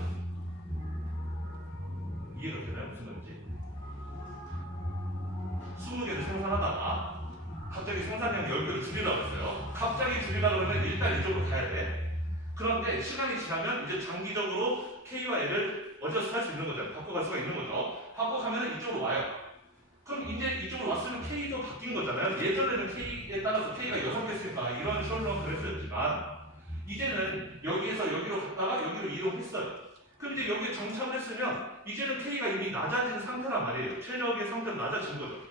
이해가 되나요? 무슨 말인지? 20개를 생산하다가 갑자기 생산량 10개를 줄이라고 했어요. 갑자기 줄이라 그러면 일단 이쪽으로 가야 돼. 그런데 시간이 지나면 이제 장기적으로 K와 L을 어디서 할 수 있는 거잖아요. 바꿔갈 수가 있는 거죠. 바꿔가면 이쪽으로 와요. 그럼 이제 이쪽으로 왔으면 K도 바뀐 거잖아요. 예전에는 K에 따라서 K가 6개였으니까 이런 셜록 그랬었지만 이제는 여기에서 여기로 갔다가 여기로 이동했어요. 그럼 이제 여기에 정착을 했으면 이제는 K가 이미 낮아진 상태란 말이에요. 최적의 상태로 낮아진 거죠.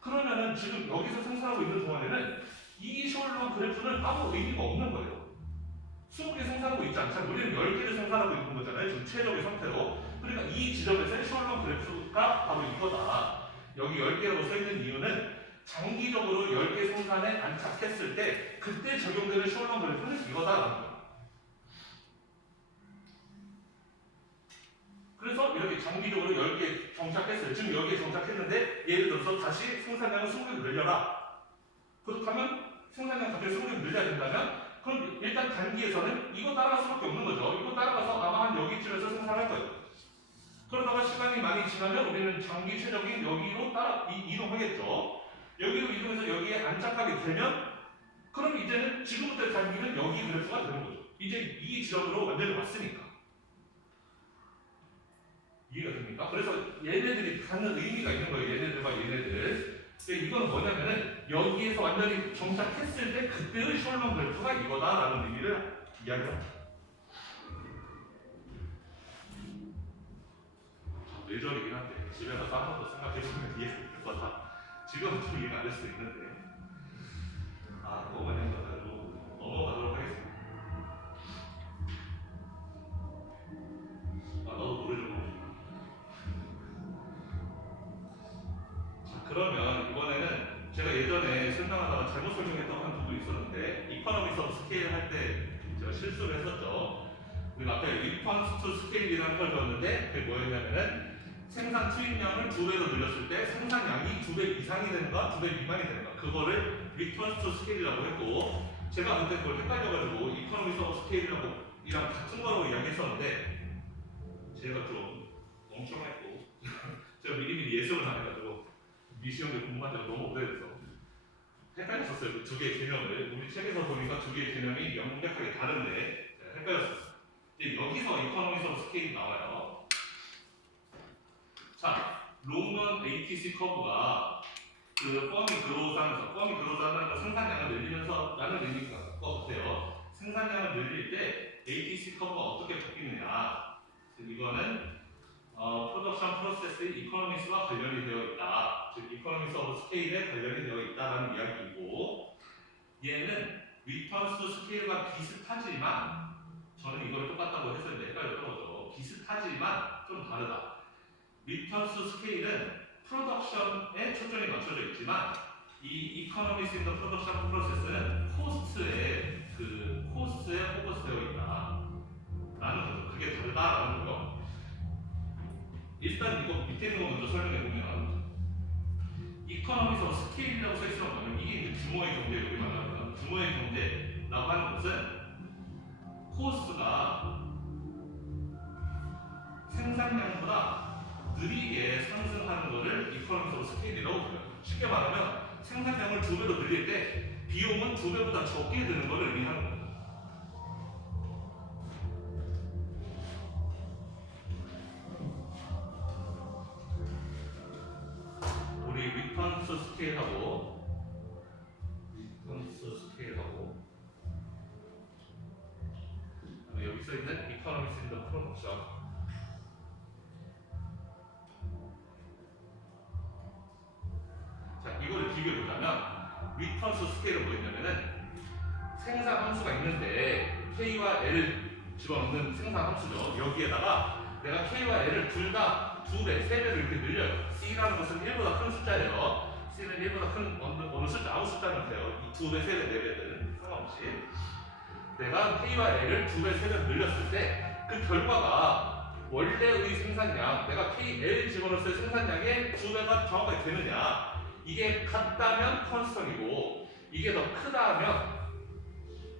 그러면은 지금 여기서 생산하고 있는 동안에는 이 셜록 그래프는 아무 의미가 없는 거예요. 20개 생산하고 있지 않잖아요. 우리는 10개를 생산하고 있는 거잖아요. 지금 최적의 상태로. 그러니까 이 지점에서의 셜록 그래프가 바로 이거다. 여기 10개라고 써있는 이유는 장기적으로 10개 생산에 안착했을 때 그때 적용되는 셜록 그래프는 이거다라는 거예요. 그래서 이렇게 장기적으로 10개 정착했어요. 지금 여기에 정착했는데 예를 들어서 다시 생산량을 20개 늘려라. 그렇다면 생산량 갑자기 20개 늘려야 된다면 그럼 일단 단기에서는 이거 따라갈 수밖에 없는 거죠. 이거 따라가서 아마 한 여기쯤에서 생산할 거예요. 그러다가 시간이 많이 지나면 우리는 장기 최적인 여기로 이동하겠죠. 여기로 이동해서 여기에 안착하게 되면 그럼 이제는 지금부터의 단기는 여기 그래프가 되는 거죠. 이제 이 지점으로 완전히 왔으니까. 이해가 됩니까? 그래서 얘네들이 갖는 의미가 있는 거예요. 얘네들과 얘네들. 근데 이건 뭐냐면은 여기에서 완전히 정착했을 때 그때의 셜록 그래프가 이거다라는 의미를 이야기합니다. 뇌절이긴 한데 집에 가서 한 번 더 생각해보면 이해가 될 거다. 지금은 좀 이해가 안 될 수도 있는데 너무 많이 한가지고 넘어가도록 하겠습니다. 너도 노래 좀 해줘. 자, 그러면 이번에는 제가 예전에 설명하다가 잘못 설명했던 한 부분이 있었는데 이코노미스 오브 스케일 할 때 제가 실수를 했었죠. 우리가 앞에 리스폰스 투 스케일이라는 걸 배웠는데 그게 뭐였냐면은 생산 투입량을 2배로 늘렸을 때 생산량이 2배 이상이 되는가 2배 미만이 되는가 그거를 리스폰스 투 스케일이라고 했고 제가 그때 그걸 헷갈려가지고 이코노미스 오브 스케일이랑 같은 거라고 이야기했었는데 제가 좀 멍청했고 제가 미리미리 예습을 안 해가지고 미시험을 공부한 지가 너무 오래돼서 헷갈렸었어요. 그 두 개의 개념을 우리 책에서 보니까 두 개의 개념이 명백하게 다른데 헷갈렸었어요. 이제 여기서 이코노미스 오브 스케일이 나와요. 자, 롱런 ATC 커브가 그 펌이 그로우하면서 펌이 그로우하는 건 생산량을 늘리면서 라는 의미가 것 같아요. 생산량을 늘릴 때 ATC 커브가 어떻게 바뀌느냐. 이거는 프로덕션 프로세스의 이코노미스와 관련이 되어 있다. 즉 이코노미스 오브 스케일에 관련이 되어 있다라는 이야기이고 얘는 리턴스 스케일과 비슷하지만 저는 이걸 똑같다고 했었는데 헷갈렸던 거죠. 비슷하지만 좀 다르다. 리턴스 스케일은 프로덕션에 초점이 맞춰져 있지만 이 이코노미스 인 더 프로덕션 프로세스는 코스트에 포커스되어 있다. 라는 거죠. 그게 다르다라는 거죠. 일단 이거 밑에 있는 거 먼저 설명해 보면 이코노미스 오브 스케일이라고 써 있으면 뭐냐면 이게 이제 규모의 경제 여기 말하는 규모의 경제라고 하는 것은 코스트가 생산량보다 느리게 상승하는 것을 이코노미스 오브 스케일이라고 불러요. 쉽게 말하면 생산량을 2배로 늘릴 때 비용은 2배보다 적게 드는 것을 의미하는 거예요. 우리 리턴스 스케일하고 여기 써있는 이코노미스 인 더 프로덕션 이거를 비교해보자면 리턴스 스케일은 뭐였냐면은 생산 함수가 있는데 K와 L을 집어넣는 생산 함수죠. 여기에다가 내가 K와 L을 둘 다 2배, 3배로 이렇게 늘려요. C라는 것은 1보다 큰 숫자예요. C는 1보다 큰 어느 숫자, 아무 숫자는 돼요. 이 2배, 3배, 4배는 상관없이 내가 K와 L을 2배, 3배 늘렸을 때 그 결과가 원래의 생산량, 내가 K, L 집어넣었을 때 생산량의 2배가 정확하게 되느냐 이게 같다면 컨스턴이고 이게 더 크다면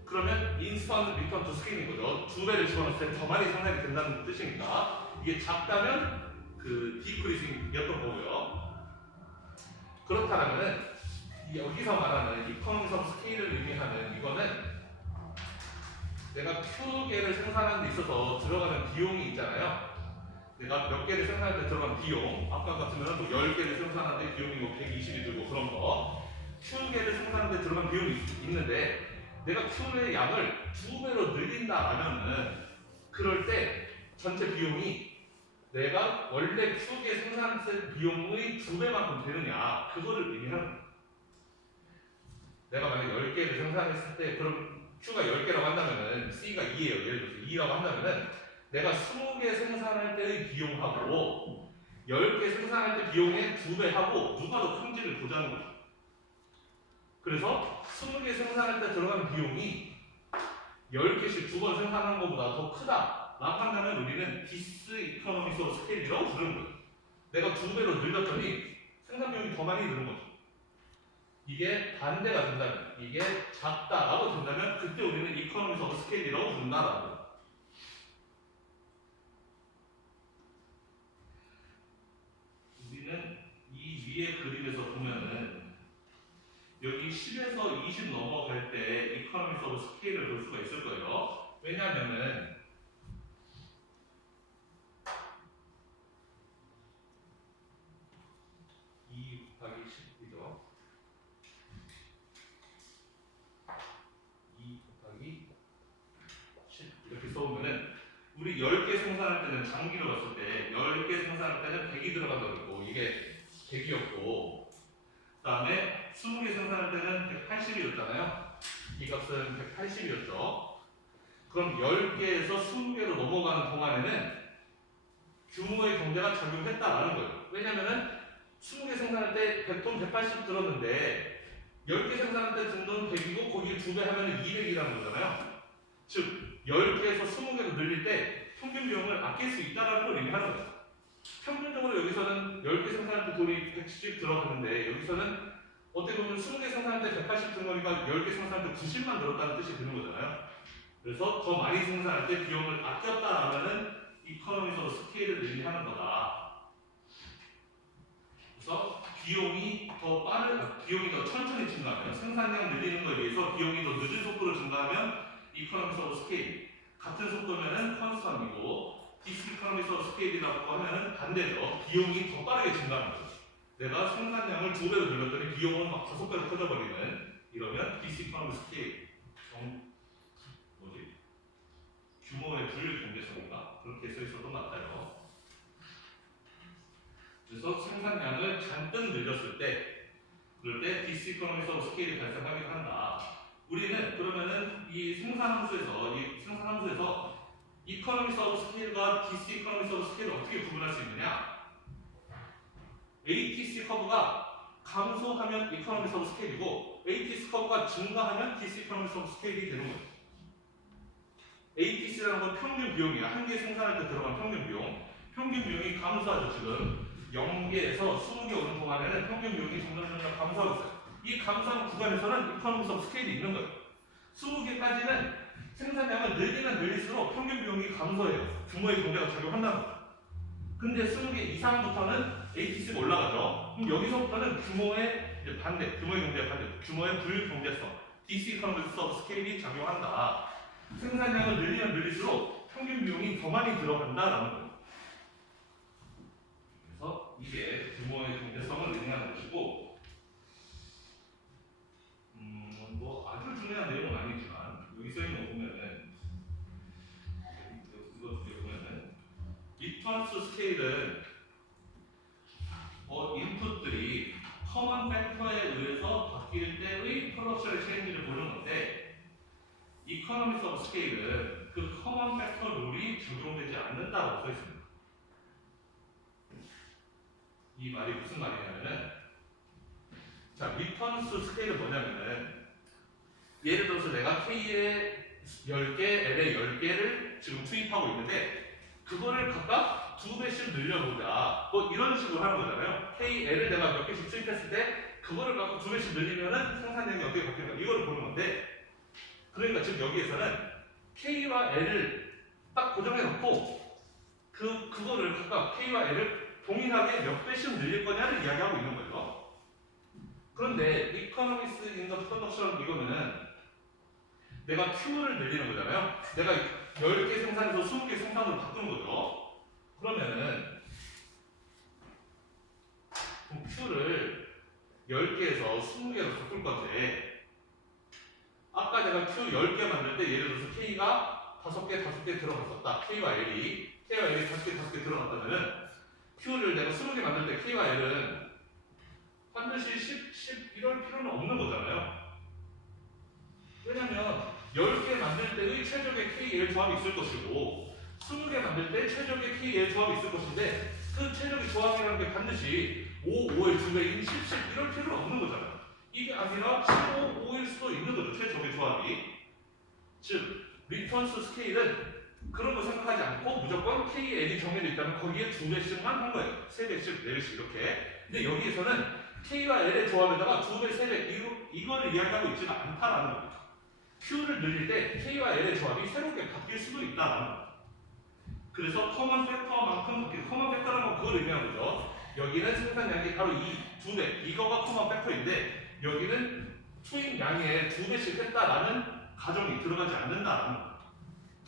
그 그러면 인스턴트 리턴 투 스케일인 거죠. 두 배를 집어넣었을 때 더 많이 생산이 된다는 뜻이니까 이게 작다면 그 디크리징이었던 거고요. 그렇다면은 여기서 말하는 이코노미스 오브 스케일을 의미하는 이거는 내가 Q개를 생산하는 데 있어서 들어가는 비용이 있잖아요. 내가 몇 개를 생산할 때 들어가는 비용, 아까 같으면 또 10개를 생산하는 데 비용이 뭐 120이 들고 그런 거, Q개를 생산하는 데 들어가는 비용이 있는데 내가 Q의 양을 2배로 늘린다라면은 그럴 때 전체 비용이 내가 원래 Q개 생산했을 비용의 2배만큼 되느냐 그거를 의미하는 거예요. 내가 만약에 10개를 생산했을 때 그럼 Q가 10개라고 한다면은 C가 2예요. 예를 들어서 2라고 한다면은 내가 20개 생산할 때의 비용하고 10개 생산할 때 비용의 2배하고 누가 더 큰지를 보자는 거죠. 그래서 20개 생산할 때 들어가는 비용이 10개씩 2번 생산하는 것보다 더 크다 라고 한다면 우리는 디스이코노미스 오브 스케일이라고 부르는 거예요. 내가 2배로 늘렸더니 생산 비용이 더 많이 드는 거죠. 이게 반대가 된다면, 이게 작다라고 된다면 그때 우리는 이코노미스 오브 스케일이라고 부른다라는 거예요. 우리는 이 위에 그림에서 보면은 여기 10에서 20 넘어갈 때 이코노미스 오브 스케일을 볼 수가 있을 거예요. 왜냐하면은 2 곱하기 10이죠. 2 곱하기 10 이렇게 써오면은 우리 10개 생산할 때는 장기로 봤을 때 10개 생산할 때는 100이 들어간다고 했고 이게 100이었고 그 다음에 20개 생산할 때는 180이었잖아요. 이 값은 180이었죠. 그럼 10개에서 20개로 넘어가는 동안에는 규모의 경제가 작용했다라는 거예요. 왜냐면은 20개 생산할 때 100돈 180 들었는데 10개 생산할 때 든 돈 100이고 거기에 2배 하면 200이라는 거잖아요. 즉 10개에서 20개로 늘릴 때 평균 비용을 아낄 수 있다는 걸 의미하는 거예요. 평균적으로 여기서는 10개 생산할 때 돈이 110 들어가는데 여기서는 어떻게 보면 20개 생산할 때 180 든 거니까 10개 생산할 때 90만 들었다는 뜻이 드는 거잖아요. 그래서 더 많이 생산할 때 비용을 아꼈다라는 이코노미스 오브 스케일을 의미하는 거다. 그래서 비용이 더 천천히 증가하면 생산량 늘리는 거에 비해서 비용이 더 늦은 속도로 증가하면 이코노미스 오브 스케일 같은 속도면은 컨스턴이고 디스이코노미스 오브 스케일이라고 하면은 반대죠. 비용이 더 빠르게 증가하는 거죠. 내가 생산량을 2배로 늘렸더니 비용은 막 5배로 커져버리는 이러면 디스이코노미스 스케일 규모의 불경제성인가 그렇게 써 있어도 맞아요. 그래서 생산량을 잔뜩 늘렸을 때 그럴 때 디스이코노미스 오브 스케일이 발생하기도 한다. 우리는 그러면은 이 생산함수에서 이코노미스 오브 스케일과 디스이코노미스 오브 스케일을 어떻게 구분할 수 있느냐? ATC 커브가 감소하면 이코노미스 오브 스케일이고 ATC 커브가 증가하면 디스이코노미스 오브 스케일이 되는 거예요. ATC라는 건 평균 비용이야. 한 개 생산할 때 들어간 평균 비용. 평균 비용이 감소하죠. 지금 0개에서 20개 오는 동안에는 평균 비용이 점점 감소하고 있어요. 이 감소하는 구간에서는 이코노미스 오브 스케일이 있는 거예요. 20개까지는 생산량을 늘리면 늘릴수록 평균 비용이 감소해요. 규모의 경제가 작용한다는 거예요. 근데 20개 이상부터는 ATC가 올라가죠. 그럼 여기서부터는 규모의 경제의 반대, 규모의 불경제성, 디스이코노미스 오브 스케일이 작용한다. 생산량을 늘리면 늘릴수록 평균 비용이 더 많이 들어간다라는 거예요. 그래서 이게 규모의 경제성을 의미하는 것이고, 뭐 아주 중요한 내용은 아니지만 여기 써 있는 거 보면은 이거 보면은 리턴스 스케일은 인풋들이 커먼 팩터에 의해서 바뀔 때의 프로덕션 체인지를 보는 건데 이코노미스 오브 스케일은 그 커먼 팩터 룰이 적용되지 않는다고 써 있습니다. 이 말이 무슨 말이냐면은 자, 리턴스 스케일은 뭐냐면은 예를 들어서 내가 K에 10개, L에 10개를 지금 투입하고 있는데 그거를 각각 2배씩 늘려보자. 뭐 이런 식으로 하는 거잖아요. K, L을 내가 몇 개씩 투입했을 때 그거를 각각 2배씩 늘리면은 생산량이 어떻게 바뀌는가 이거를 보는 건데 그러니까 지금 여기에서는 K와 L을 딱 고정해 놓고 그거를 각각 K와 L을 동일하게 몇 배씩 늘릴 거냐를 이야기하고 있는 거죠. 그런데 economics in the production 이거는 내가 Q를 늘리는 거잖아요. 내가 10개 생산해서 20개 생산으로 바꾸는 거죠. 그러면은 Q를 10개에서 20개로 바꿀 건데 아까 내가 Q 10개 만들 때 예를 들어서 K가 5개 들어갔었다. K와 L이 5개 들어갔다면은 Q를 내가 20개 만들 때 K와 L은 반드시 10 이럴 필요는 없는 거잖아요. 왜냐면 10개 만들 때의 최적의 KL 조합이 있을 것이고 20개 만들 때 최적의 KL 조합이 있을 것인데 그 최적의 조합이라는 게 반드시 5, 5의 2배인 10, 10 이럴 필요는 없는 거잖아요. 이게 아니라 15, 5일 수도 있는 거죠. 최적의 조합이. 즉 리퍼런스 스케일은 그런 거 생각하지 않고 무조건 KL이 정해져 있다면 거기에 2배씩만 한 거예요. 3배씩, 4배씩 이렇게. 근데 여기에서는 K와 L의 조합에다가 2배, 3배 이거를 이야기하고 있지는 않다라는 겁니다. Q를 늘릴 때 K와 L의 조합이 새롭게 바뀔 수도 있다라는 거예요. 그래서 커먼 팩터만큼 바뀌는 커먼 팩터라는 건 그걸 의미하는 거죠. 여기는 생산량이 바로 이 2배, 이거가 커먼 팩터인데 여기는 투입 양의 2배씩 했다라는 가정이 들어가지 않는다라는 거예요.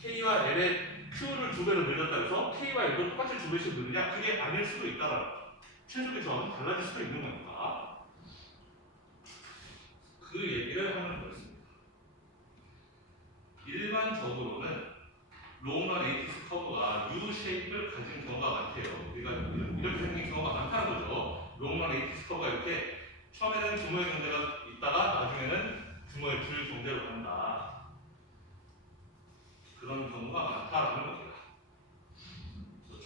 K와 L의 Q를 2배로 늘렸다 해서 K와 L도 똑같이 2배씩 늘리냐? 그게 아닐 수도 있다라는 거예요. 최적의 조합은 달라질 수도 있는 거니까 그 얘기를 하는 거였습니다. 일반적으로는 롱런 에이티스 커브가 U 쉐입을 가진 경우가 많대요. 그러니까 이렇게 생긴 경우가 많다는 거죠. 롱런 에이티스 커브가 이렇게 처음에는 규모의 경제가 있다가 나중에는 규모의 줄 경제로 간다. 그런 경우가 많다라는 겁니다.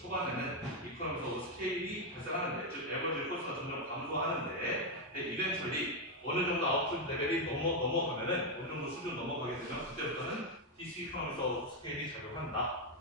초반에는 이코노미스 스케일이 발생하는데, 즉 에버리지 코스트가 점점 감소하는데, 이벤츄얼리 어느 정도 아웃풋 레벨이 넘어가면은 어느 정도 수준 넘어가게 되면 그때부터는 DC 이코노미스 스케일이 작용한다.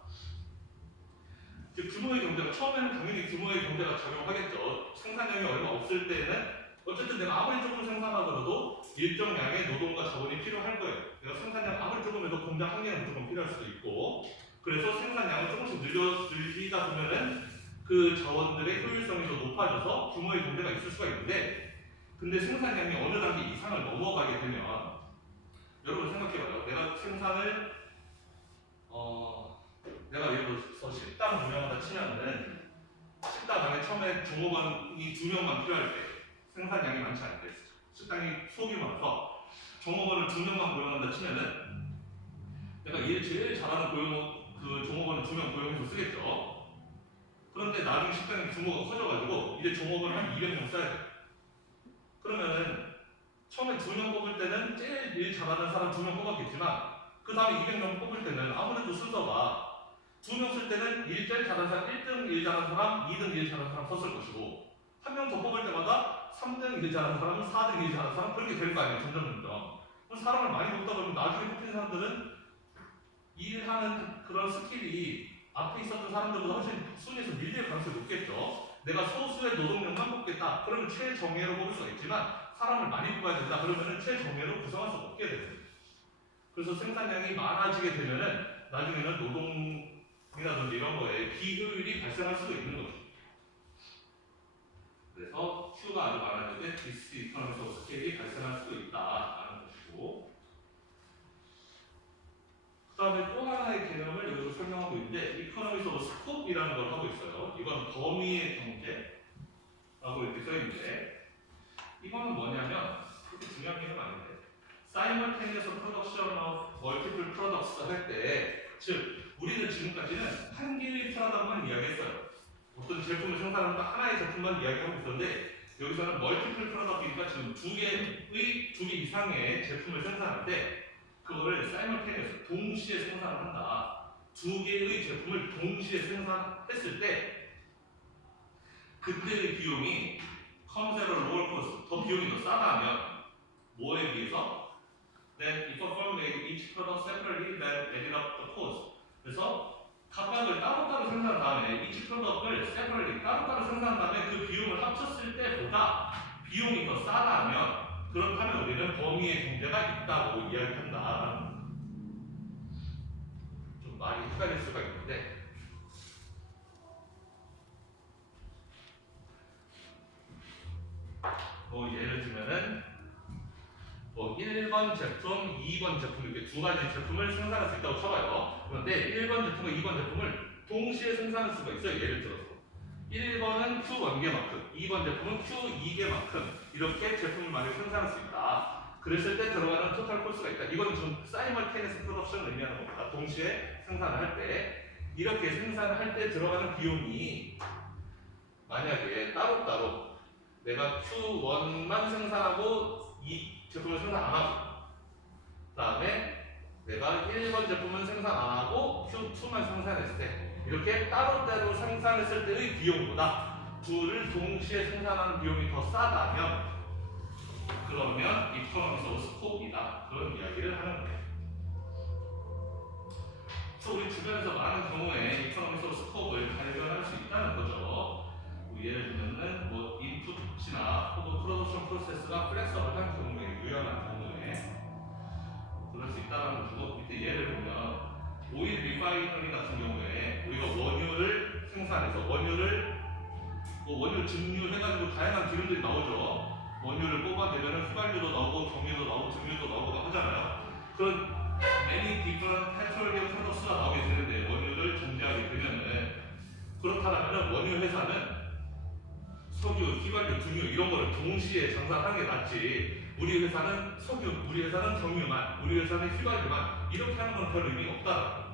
즉 규모의 경제가 처음에는 당연히 규모의 경제가 작용하겠죠. 생산량이 얼마 없을 때는 어쨌든 내가 아무리 조금 생산하더라도 일정량의 노동과 자본이 필요할 거예요. 내가 생산량 아무리 조금 해도 공장 한 개는 조금 필요할 수도 있고, 그래서 생산량을 조금씩 늘리다 보면은 그 자원들의 효율성이 더 높아져서 규모의 경제가 있을 수가 있는데, 근데 생산량이 어느 단계 이상을 넘어가게 되면 여러분 생각해봐요. 내가 생산을 내가 예를 들어서 식당 운영하다 치면은 식당 안에 처음에 종업원이 2명만 필요할 때 생산량이 많지 않을 때 식당이 소규모라서 종업원을 2명만 고용한다 치면은 내가 일 제일 잘하는 그 종업원을 2명 고용해서 쓰겠죠. 그런데 나중에 식당의 규모가 커져가지고 이제 종업원을 한 200명 써야 돼. 그러면은 처음에 2명 뽑을 때는 제일 일 잘하는 사람 2명 뽑았겠지만 그 다음에 200명 뽑을 때는 아무래도 순서가 2명 쓸 때는 일 제일 잘하는 사람 1등 일 잘하는 사람, 2등 일 잘하는 사람 썼을 것이고 한 명 더 뽑을 때마다 3등 일 잘하는 사람, 4등 일 잘하는 사람 그렇게 될 거 아니에요. 점점. 그럼 사람을 많이 뽑다 보면 나중에 뽑힌 사람들은 일하는 그런 스킬이 앞에 있었던 사람들보다 훨씬 순위에서 밀릴 가능성이 높겠죠. 내가 소수의 노동력만 뽑겠다. 그러면 최정예로 뽑을 수가 있지만 사람을 많이 뽑아야 된다. 그러면 최정예로 구성할 수 없게 됩니다. 그래서 생산량이 많아지게 되면은 나중에는 노동이라든지 이런 거에 비효율이 발생할 수도 있는 거죠. 그래서 Q가 아주 많아질 때 디스 이코노미스 스케일이 발생할 수도 있다라는 것이고, 그 다음에 또 하나의 개념을 여기서 설명하고 있는데 이코노미스 오브 스코프이라는 걸 하고 있어요. 이건 범위의 경제라고 이렇게 써있는데 이거는 뭐냐면 그렇게 중요한 개념은 아닌데 simultaneous production of multiple products 할 때, 즉 우리는 지금까지는 한 개의 프로덕트만 이야기했어요. 어떤 제품을 생산하는 하나의 제품만 이야기하고 있었는데 여기서는 multiple product이니까 지금 두 개 이상의 제품을 생산할 때 그거를 simultaneous 동시에 생산을 한다. 두 개의 제품을 동시에 생산했을 때 그때의 비용이 comes at a lower cost, 더 비용이 더 싸다 하면 뭐에 비해서? Then if a firm made each product separately, then added up the cost. 그래서 각각을 따로따로 생산한 다음에 each product을 separately 따로따로 생산한 다음에 그 비용을 합쳤을 때보다 비용이 더 싸다 하면 그렇다면 우리는 범위의 경제가 있다고 이야기한다. 말이 헷갈릴 수가 있는데 예를 들면은 1번 제품, 2번 제품 이렇게 두 가지 제품을 생산할 수 있다고 쳐봐요. 그런데 1번 제품과 2번 제품을 동시에 생산할 수가 있어요. 예를 들어서 1번은 Q1개만큼, 2번 제품은 Q2개만큼 이렇게 제품을 만약 생산할 수 있다. 그랬을 때 들어가는 토탈 코스가 있다. 이건 좀 사이멀테니스 프로덕션을 의미하는 겁니다. 동시에 생산을 할 때 이렇게 생산을 할 때 들어가는 비용이 만약에 따로따로 내가 Q1만 생산하고 이 제품을 생산 안 하고 그 다음에 내가 1번 제품은 생산 안 하고 Q2만 생산했을 때 이렇게 따로따로 생산했을 때의 비용보다 둘을 동시에 생산하는 비용이 더 싸다면 그러면 이코노미스 오브 스코프이다. 그런 이야기를 하는 거예요. 그래서 우리 주변에서 많은 경우에 이코노미스 오브 스코프를 발견할 수 있다는 거죠. 예를 들면은 인풋이나 혹은 프로덕션 프로세스가 플렉서블한 경우에, 유연한 경우에 그럴 수 있다는 거고, 밑에 예를 보면 오일 리파이너리 같은 경우에 우리가 원유를 생산해서 원유를 원유 증류 해가지고 다양한 기름들이 나오죠. 원유를 뽑아내면 휘발유도 나오고 경유도 나오고 증류도 나오고 하잖아요. 그런 many different petroleum products가 나오게 되는데 원유를 정제하게 되면은 그렇다면 원유 회사는 석유, 휘발유, 등유 이런 거를 동시에 장사하는 게 낫지. 우리 회사는 석유, 우리 회사는 경유만, 우리 회사는 휘발유만 이렇게 하는 건 별 의미가 없다.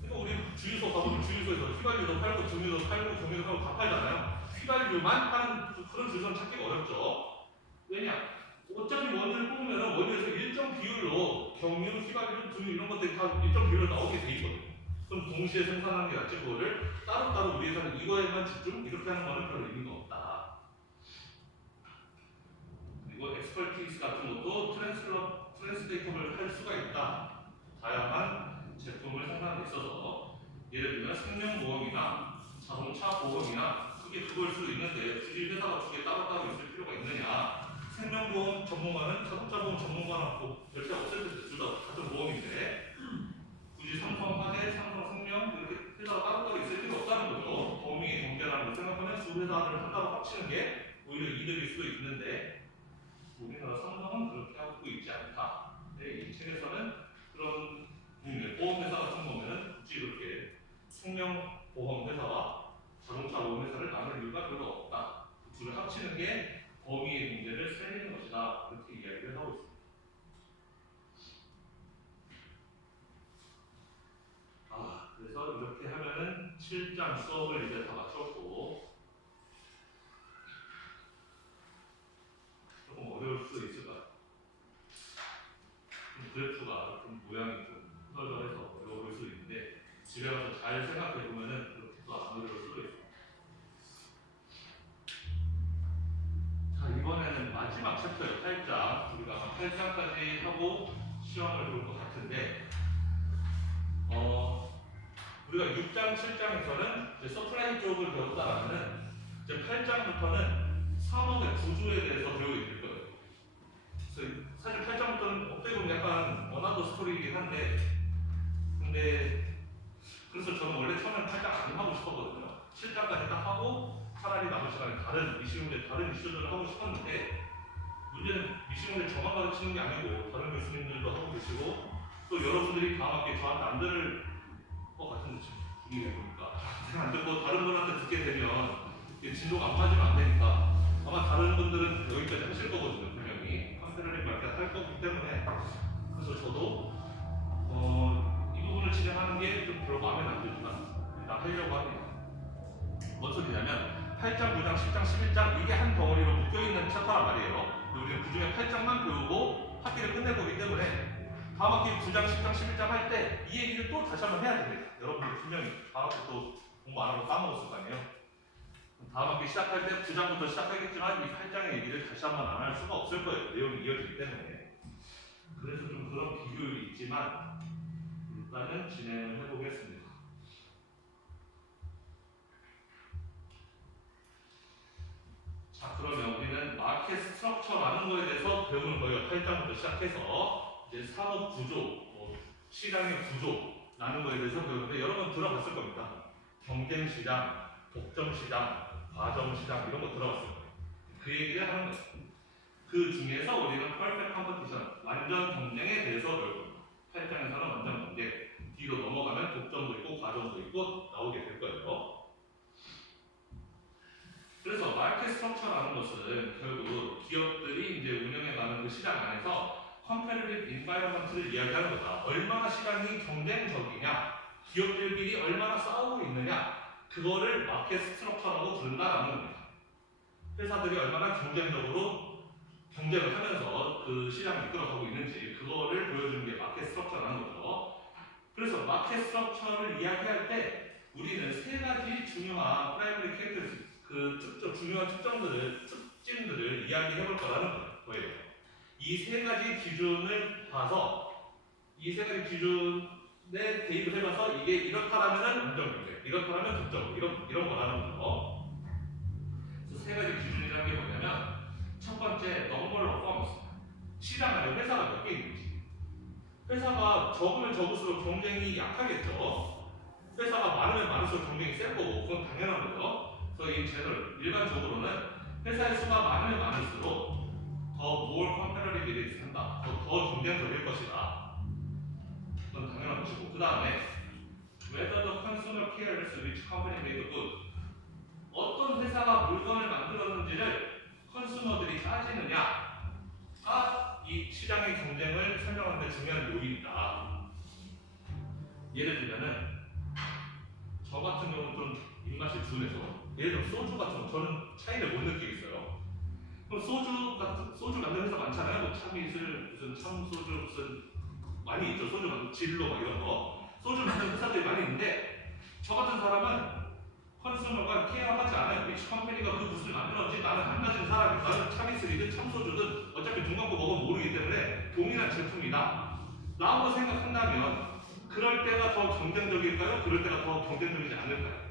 그러니까 우리 주유소 가보면 주유소에서 휘발유도 팔고 등유도 팔고 경유도 팔고 다 팔잖아요. 휘발유만 파는 그런 주유소는 찾기가 어렵죠. 왜냐? 어차피 원유를 뽑으면 원유에서 일정 비율로 경유, 휘발유, 등유 이런 것들이 다 일정 비율로 나오게 돼 있거든요. 그럼 동시에 생산하는 게 낫지 그거를 따로따로 우리 회사는 이거에만 집중 이렇게 하는 거는 별 의미가 없다. 그리고 엑스퍼티스 같은 것도 트랜스레이터블 할 수가 있다. 다양한 제품을 생산하는 데 있어서 예를 들면 생명보험이나 자동차 보험이나 그게 그걸 수도 있는데 굳이 회사가 두 개 따로따로 있을 필요가 있느냐. 생명보험 전문가는 자동차 보험 전문가랑 별 차이 없을 텐데 둘 다 같은 보험인데 굳이 삼성 화재, 삼성 생명 이렇게 회사가 따로따로 있을 필요 없다는 거죠. 범위 경제라는 걸 생각하면 두 회사를 하나로 합치는 게 오히려 이득일 수도 있는데 우리나라 삼성은 그렇게 하고 있지 않다. 이 책에서는 그런 보험회사 같은 경우는 굳이 그렇게 생명보험 회사와 자동차 보험 회사를 나눌 이유가 별로 없다. 그 둘을 합치는 게 범위의 문제를 살리는 것이다. 이렇게 이야기를 하고 있습니다. 그래서 이렇게 하면은 7장 수업을 이제 다 마쳤고 조금 어려울 수도 있을 것 같아요. 그래프가 좀 모양이 좀 후덜덜해서 어려워 보일 수도 있는데 집에 가서 잘 생각해 보면은 그렇게 또 안 어려울 수도 있어요. 자, 이번에는 마지막 챕터예요. 8장. 우리가 8장까지 하고 시험을 볼 것 같은데 우리가 6장, 7장에서는 이제 서플라이 쪽을 배웠다라면은 이제 8장부터는 산업의 구조에 대해서 배우게 될 거예요. 그래서 사실 8장부터는 어떻게 보면 약간 어나더 스토리이긴 한데 근데 그래서 저는 원래 처음에 8장 안 하고 싶었거든요. 7장까지 딱 하고 차라리 남은 시간에 다른 이슈들을 하고 싶었는데 문제는 미시 문제 저만 가르치는 게 아니고 다른 교수님들도 하고 계시고 또 여러분들이 다음 학기에 저한테 안 들을 것 같은데 지금 분위기 보니까 안 듣고 다른 분한테 듣게 되면 진도가 안 맞으면 안 되니까 아마 다른 분들은 여기까지 하실 거거든요. 분명히 컴퓨터를 이렇게 할 거기 때문에 그래서 저도 이 부분을 진행하는 게 좀 별로 마음에 안 들지만 일단 하려고 합니다. 뭔 소리냐면 8장, 9장, 10장, 11장 이게 한 덩어리로 묶여있는 챕터란 말이에요. 우리는 그 중에 8장만 배우고 학기를 끝내보기 때문에 다음 학기 9장, 10장, 11장 할 때 이 얘기를 또 다시 한번 해야 됩니다. 여러분들 분명히 다음 학기 또 공부 안 하고 까먹었을 거 아니에요. 다음 학기 시작할 때 9장부터 시작하겠지만 이 8장의 얘기를 다시 한번 안 할 수가 없을 거예요. 내용이 이어지기 때문에. 그래서 좀 그런 비교율이 있지만 일단은 진행을 해보겠습니다. 자, 그러면 우리는 마켓 스트럭처라는 거에 대해서 배우는 거예요. 8장부터 시작해서 이제 산업 구조, 시장의 구조라는 거에 대해서 배우는데 여러 번 들어봤을 겁니다. 경쟁 시장, 독점 시장, 과점 시장 이런 거 들어봤을 거예요. 그 얘기를 하는 거예요. 그 중에서 우리는 퍼펙트 컴퍼티션, 완전 경쟁에 대해서 배우고 8장에서는 완전 경쟁, 뒤로 넘어가면 독점도 있고 과점도 있고 나오게 될 거예요. 그래서 마켓 스트럭처라는 것은 결국 기업들이 이제 운영해가는 그 시장 안에서 컴페티티브 인바이러먼트를 이야기하는 거다. 얼마나 시장이 경쟁적이냐, 기업들끼리 얼마나 싸우고 있느냐, 그거를 마켓 스트럭처라고 부른다라는 겁니다. 회사들이 얼마나 경쟁적으로 경쟁을 하면서 그 시장을 이끌어가고 있는지 그거를 보여주는 게 마켓 스트럭처라는 거죠. 그래서 마켓 스트럭처를 이야기할 때 우리는 세 가지 중요한 프라이머리 캐릭터리스틱, 그 중요한 특징들을 이야기해볼 거라는 거예요. 이 세 가지 기준을 봐서 이 세 가지 기준에 대입을 해봐서 이게 이렇다라면은 완전 경쟁, 이렇다라면 독점, 이런 거라는 거죠. 그래서 세 가지 기준이라는 게 뭐냐면 첫 번째 number of firms, 시장 안에 회사가 몇 개 있는지. 회사가 적으면 적을수록 경쟁이 약하겠죠. 회사가 많으면 많을수록 경쟁이 센 거고 그건 당연한 거죠. 그래서 이 제너럴 일반적으로는 회사의 수가 많으면 많을수록 더 more competitive 한다. 더 경쟁적일 것이다. 그건 당연한 것이고 그 다음에 whether the consumer cares which company made the good, 어떤 회사가 물건을 만들었는지를 컨슈머들이 따지느냐가 이 시장의 경쟁을 설명하는 데 중요한 요인이다. 예를 들면은 저 같은 경우는 좀 입맛이 둔해서 예를 들어 소주 같은 거 저는 차이를 못 느끼겠어요. 그럼 소주 만드는 회사 많잖아요. 뭐 참이슬, 무슨 참소주, 무슨 많이 있죠. 소주 만드는 진로 막 이런 거. 소주 만드는 회사들이 많이 있는데 저 같은 사람은 컨슈머가 케어하지 않아요. 위치 컴퍼니가 그 무슨 만들었는지 나는 안 가진 사람이, 나는 참이슬이든 참소주든 어차피 눈 감고 먹으면 모르기 때문에 동일한 제품이다 라고 생각한다면 그럴 때가 더 경쟁적일까요? 그럴 때가 더 경쟁적이지 않을까요?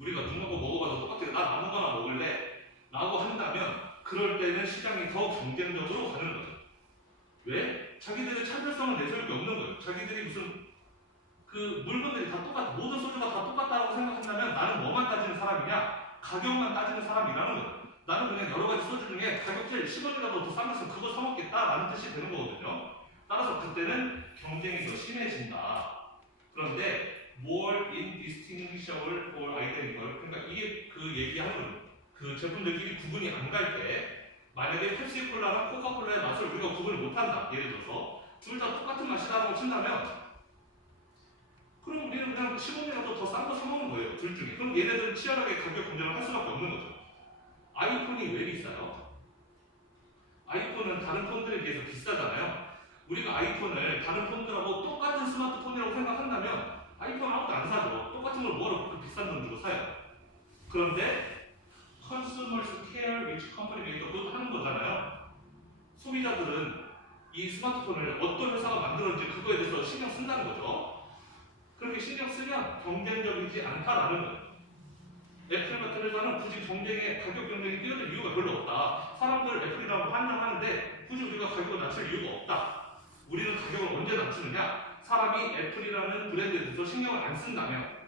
우리가 눈 감고 먹어봐도 똑같아요. 난 아무거나 먹을래 라고 한다면 그럴 때는 시장이 더 경쟁적으로 가는 거죠. 왜? 자기들의 차별성을 내세울 게 없는 거예요. 자기들이 무슨 그 물건들이 다 똑같아, 모든 소주가 다 똑같다고 생각한다면 나는 뭐만 따지는 사람이냐? 가격만 따지는 사람이라는 거예요. 나는 그냥 여러 가지 소주 중에 가격 제일 10원이라도 더 싸면서 그거 사먹겠다라는 뜻이 되는 거거든요. 따라서 그때는 경쟁이 더 심해진다. 그런데 more indistinguishable or identical, 그러니까 이게 그 얘기하는 그 제품들끼리 구분이 안 갈 때 만약에 펩시콜라랑 코카콜라의 맛을 우리가 구분을 못한다. 예를 들어서 둘 다 똑같은 맛이라고 친다면 그럼 우리는 그냥 10원이라도 더 싼 거 사먹는 거예요. 둘 중에. 그럼 얘네들은 치열하게 가격 경쟁을 할 수밖에 없는 거죠. 아이폰이 왜 비싸요? 아이폰은 다른 폰들에 비해서 비싸잖아요. 우리가 아이폰을 다른 폰들하고 똑같은 스마트폰이라고 생각한다면 아이폰 아무도 안 사죠. 똑같은 걸 뭐하러 그 비싼 돈 주고 사요. 그런데 consumers care which company made the good 하는 거잖아요. 소비자들은 이 스마트폰을 어떤 회사가 만들었는지 그거에 대해서 신경 쓴다는 거죠. 그렇게 신경 쓰면 경쟁적이지 않다라는 거예요. 애플 같은 회사는 굳이 경쟁에 가격 경쟁이 뛰어들 이유가 별로 없다. 사람들 애플이라고 환영하는데 굳이 우리가 가격을 낮출 이유가 없다. 우리는 가격을 언제 낮추느냐? 사람이 애플이라는 브랜드에 대해서 신경을 안 쓴다면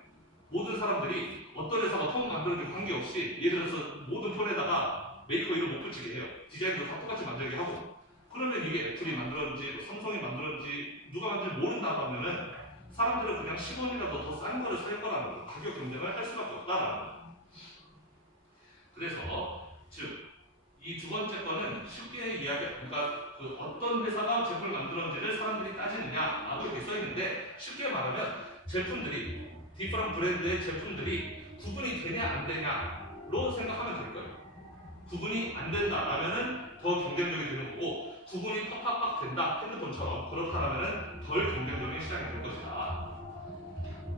모든 사람들이 어떤 회사가 폰 만들었는지 관계없이 예를 들어서 모든 폰에다가 메이커 이름 못 붙이게 해요. 디자인도 다 똑같이 만들게 하고 그러면 이게 애플이 만들었는지 삼성이 만들었는지 누가 만들는지 모른다고 하면은 사람들은 그냥 10원이라도 더 싼 거를 살 거라는 거, 가격 경쟁을 할 수밖에 없다라는 거. 그래서 즉 이 두 번째 거는 쉽게 그러니까 그 어떤 회사가 제품을 만들었는지를 사람들이 따지느냐라고 이렇게 써 있는데 쉽게 말하면 제품들이 디퍼런 브랜드의 제품들이 구분이 되냐 안 되냐로 생각하면 될 거예요. 구분이 안 된다라면은 더 경쟁력이 되는 거고 구분이 팍팍팍 된다 핸드폰처럼 그렇다라면은 덜 경쟁적인 시장이 될 것이다.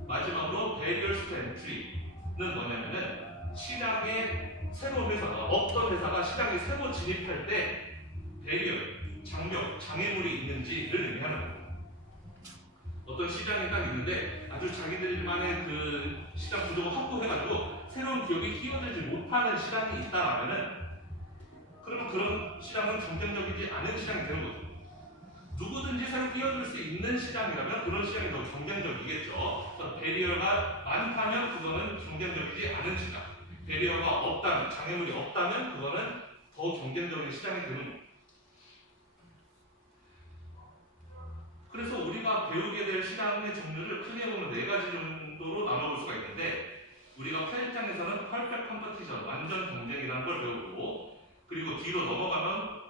마지막으로 barriers to entry는 뭐냐면은 시장에 새로운 회사가 어떤 회사가 시장에 새로 진입할 때 배리어, 장벽, 장애물이 있는지를 의미하는 거예요. 어떤 시장이 딱 있는데 아주 자기들만의 그 시장 구조를 확보해가지고 새로운 기업이 끼어들지 못하는 시장이 있다라면은 그러면 그런 시장은 경쟁적이지 않은 시장이 되는 거죠. 누구든지 새로 끼어들 수 있는 시장이라면 그런 시장이 더 경쟁적이겠죠. 그래서 배리어가 많다면 그거는 경쟁적이지 않은 시장. 배리어가 없다면, 장애물이 없다면 그거는 더 경쟁적인 시장이 되는 거예요. 그래서 우리가 배우게 될 시장의 종류를 크게 보면 4가지 정도로 나눠볼 수가 있는데, 우리가 8장에서는 퍼펙트 컴퍼티션, 완전 경쟁이라는 걸 배우고, 그리고 뒤로 넘어가면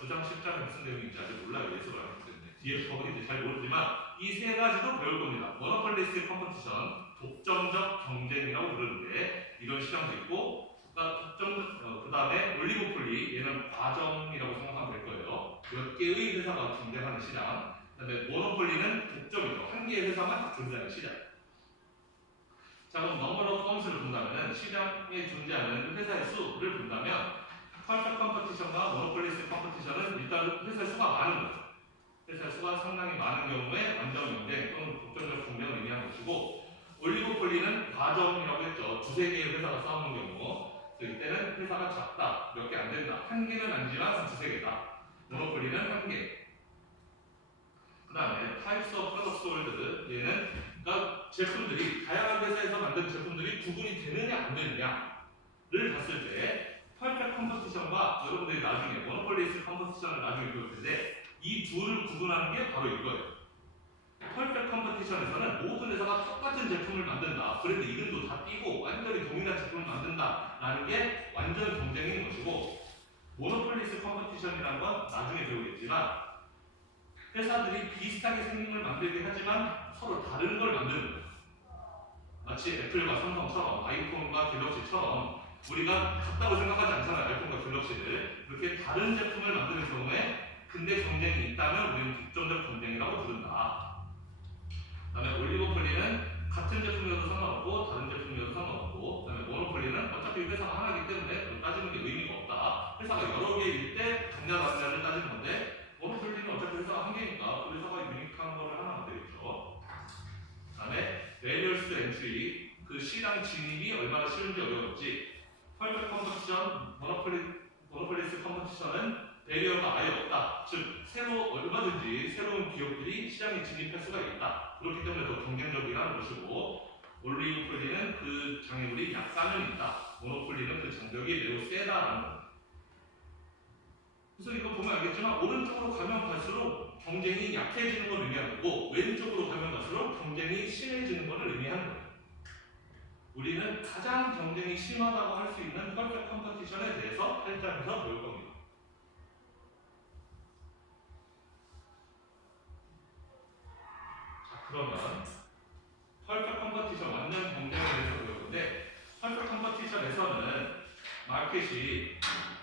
9장, 10장에 무슨 내용인지 아직 몰라요. 예습을 안 했기 때문에. 뒤에 적은지 잘 모르지만 이 3가지도 배울 겁니다. 모노폴리스틱 컴퍼티션, 독점적 경쟁이라고 부르는데 이런 시장도 있고, 그 다음에 올리고폴리, 얘는 과정이라고 생각하면 될 거예요. 몇 개의 회사가 경쟁하는 시장. 그 다음에 모노폴리는 독점이죠. 한 개의 회사만 딱 존재하는 시장. 자, 그럼 넘버 오브 펌스를 본다면 시장에 존재하는 회사의 수를 본다면 퍼펙트 컴퍼티션과 모노폴리스틱 컴퍼티션은 일단 회사의 수가 많은 거죠. 회사의 수가 상당히 많은 경우에 완전 경쟁 또는 독점적 경쟁을 의미하는 것이고, 올리고폴리는 과점이라고 했죠. 2-3개의 회사가 싸우는 경우. 이때는 회사가 작다, 몇 개 안 된다. 1개는 아니지만 2-3개다. 모노폴리는 1개. 그 다음에 타입스 오브 프로덕트 홀드, 얘는 그러니까 제품들이 다양한 회사에서 만든 제품들이 구분이 되느냐 안 되느냐를 봤을 때 퍼펙트 컴퍼티션과 여러분들이 나중에 모노폴리스틱 컴퍼티션을 나중에 배울 텐데 이 둘을 구분하는 게 바로 이거예요. 퍼펙트 컴퍼티션에서는 모든 회사가 똑같은 제품을 만든다. 브랜드 이름도 다 띄고 완전히 동일한 제품을 만든다라는 게 완전 경쟁인 것이고, 모노폴리스틱 컴퍼티션이라는 건 나중에 배우겠지만 회사들이 비슷하게 생긴 걸 만들긴 하지만 서로 다른 걸 만드는 거예요. 마치 애플과 삼성처럼, 아이폰과 갤럭시처럼 우리가 같다고 생각하지 않잖아요. 아이폰과 갤럭시를. 이렇게 다른 제품을 만드는 경우에 근데 경쟁이 있다면 우리는 독점적 경쟁이라고 부른다. 그 다음에 올리고폴리는 같은 제품이어도 상관없고 다른 제품이어도 상관없고, 그 다음에 모노폴리는 어차피 회사가 하나이기 때문에 따지는 게 의미가 없다. 회사가 여러 개일 때 같냐 다르냐를 따지는 건데, 모노폴리는 어차피 회사가 한 개니까 그 회사가 유니크한 거를 하나 만들겠죠. 그 다음에 베리어스 엔트리, 그 시장 진입이 얼마나 쉬운지 어려운지. 퍼펙트 컴퍼티션, 모노폴리스틱 컴퍼티션은 배리어가 아예 없다. 즉 얼마든지 새로운 기업들이 시장에 진입할 수가 있다. 그렇기 때문에 더 경쟁적이라는 것이고, 올리고폴리는 그 장애물이 약간은 있다. 모노폴리는 그 장벽이 매우 세다라는 겁니다. 그래서 이거 보면 알겠지만 오른쪽으로 가면 갈수록 경쟁이 약해지는 걸 의미하는 거고, 왼쪽으로 가면 갈수록 경쟁이 심해지는 것을 의미하는 거예요. 우리는 가장 경쟁이 심하다고 할 수 있는 퍼펙트 컴퍼티션에 대해서 8장에서 배울 겁니다. 자, 그러면 퍼펙트 컴퍼티션 완전 경쟁에 대해서 배울 건데, 퍼펙트 컴퍼티션에서는 마켓이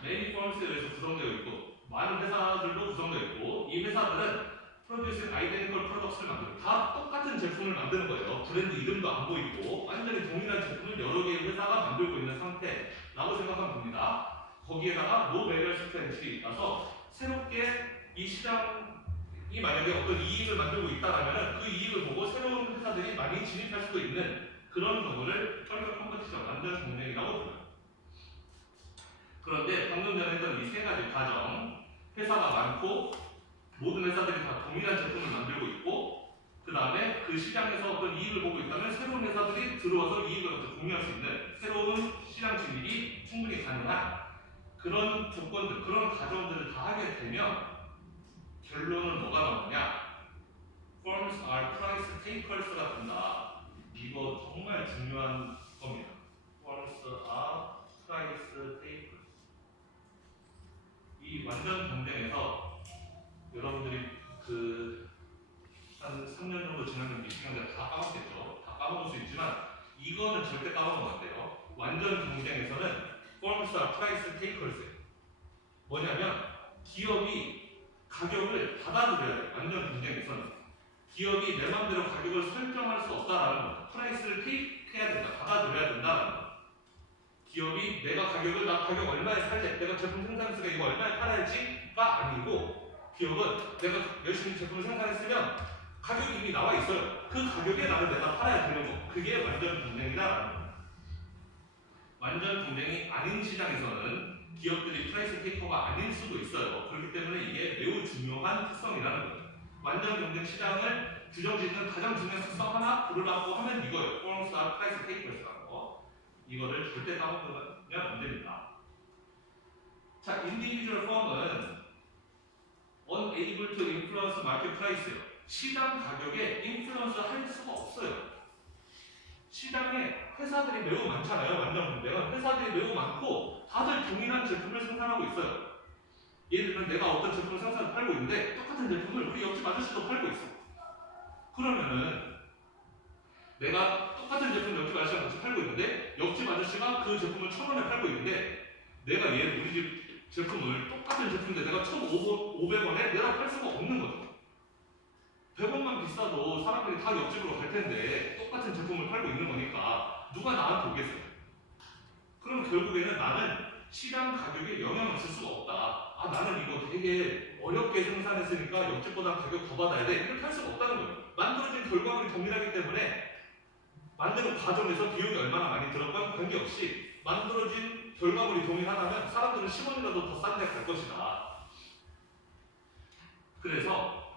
메인 펌스에 의해서 구성되어 있고 많은 회사들도 구성되어 있고, 이 회사들은 프로듀싱 아이덴티컬 프로덕트를 만들고 다 똑같은 제품을 만드는 거예요. 브랜드 이름도 안 보이고 완전히 동일한 제품을 여러 개의 회사가 만들고 있는 상태라고 생각하면 됩니다. 거기에다가 노 배리어 스트렌치라서 새롭게 이 시장이 만약에 어떤 이익을 만들고 있다라면 그 이익을 보고 새로운 회사들이 많이 진입할 수도 있는 그런 경우를 퍼펙트 컴퍼티션 완전 경쟁이라고 불러요. 그런데 방금 전에 했던 이 3가지 과정, 회사가 많고 모든 회사들이 다 동일한 제품을 만들고 있고, 그 다음에 그 시장에서 어떤 이익을 보고 있다면 새로운 회사들이 들어와서 이익을 공유할 수 있는 새로운 시장 진입이 충분히 가능한 그런 조건들, 그런 과정들을 다 하게 되면 결론은 뭐가 나오느냐? Firms are price takers가 된다. 이거 정말 중요한 겁니다. Firms are price takers. 이 완전 경쟁에서 여러분들이 한 3년 정도 지나면 미식경제 다 까먹겠죠. 다 까먹을 수 있지만 이거는 절대 까먹으면 안 돼요. 완전 경쟁에서는 Firms are price takers예요. 뭐냐면 기업이 가격을 받아들여야 돼요. 완전 경쟁에서는 기업이 내 맘대로 가격을 설정할 수 없다라는 거죠. 프라이스를 테이크해야 된다. 받아들여야 된다라는 거죠. 기업이 내가 가격 얼마에 살지, 내가 제품 생산했으니까 이거 얼마에 팔아야지가 아니고, 기업은 내가 열심히 제품을 생산했으면 가격이 이미 나와 있어요. 그 가격에 나를 내가 팔아야 되는 거. 그게 완전 경쟁이다라는 거예요. 완전 경쟁이 아닌 시장에서는 기업들이 프라이스 테이커가 아닐 수도 있어요. 그렇기 때문에 이게 매우 중요한 특성이라는 거예요. 완전 경쟁 시장을 규정짓는 가장 중요한 특성 하나 고르라고 하면 이거예요. 포럼스와 프라이스 테이커였다는 거. 이거를 절대 까먹으면 안 됩니다. 자, individual firm은 unable to influence market price예요. 시장 가격에 인플루언스 할 수가 없어요. 시장에 회사들이 매우 많잖아요. 완전 경쟁은 회사들이 매우 많고 다들 동일한 제품을 생산하고 있어요. 예를 들면 내가 어떤 제품을 생산을 팔고 있는데 똑같은 제품을 우리 옆집 아저씨도 팔고 있어. 그러면은 내가 똑같은 제품 옆집 아저씨랑 같이 팔고 있는데 옆집 아저씨가 그 제품을 1,000원에 팔고 있는데 내가 우리 집 제품을 똑같은 제품인데 내가 1,500원에 내가 팔 수가 없는 거죠. 100원만 비싸도 사람들이 다 옆집으로 갈 텐데 똑같은 제품을 팔고 있는 거니까 누가 나한테 오겠어요? 그럼 결국에는 나는 시장 가격에 영향을 줄 수가 없다. 아, 나는 이거 되게 어렵게 생산했으니까 옆집보다 가격 더 받아야 돼. 이렇게 할 수가 없다는 거예요. 만들어진 결과물이 동일하기 때문에 만드는 과정에서 비용이 얼마나 많이 들었건 관계없이 만들어진 결과물이 동일하다면 사람들은 10원이라도 더 싼 데 갈 것이다. 그래서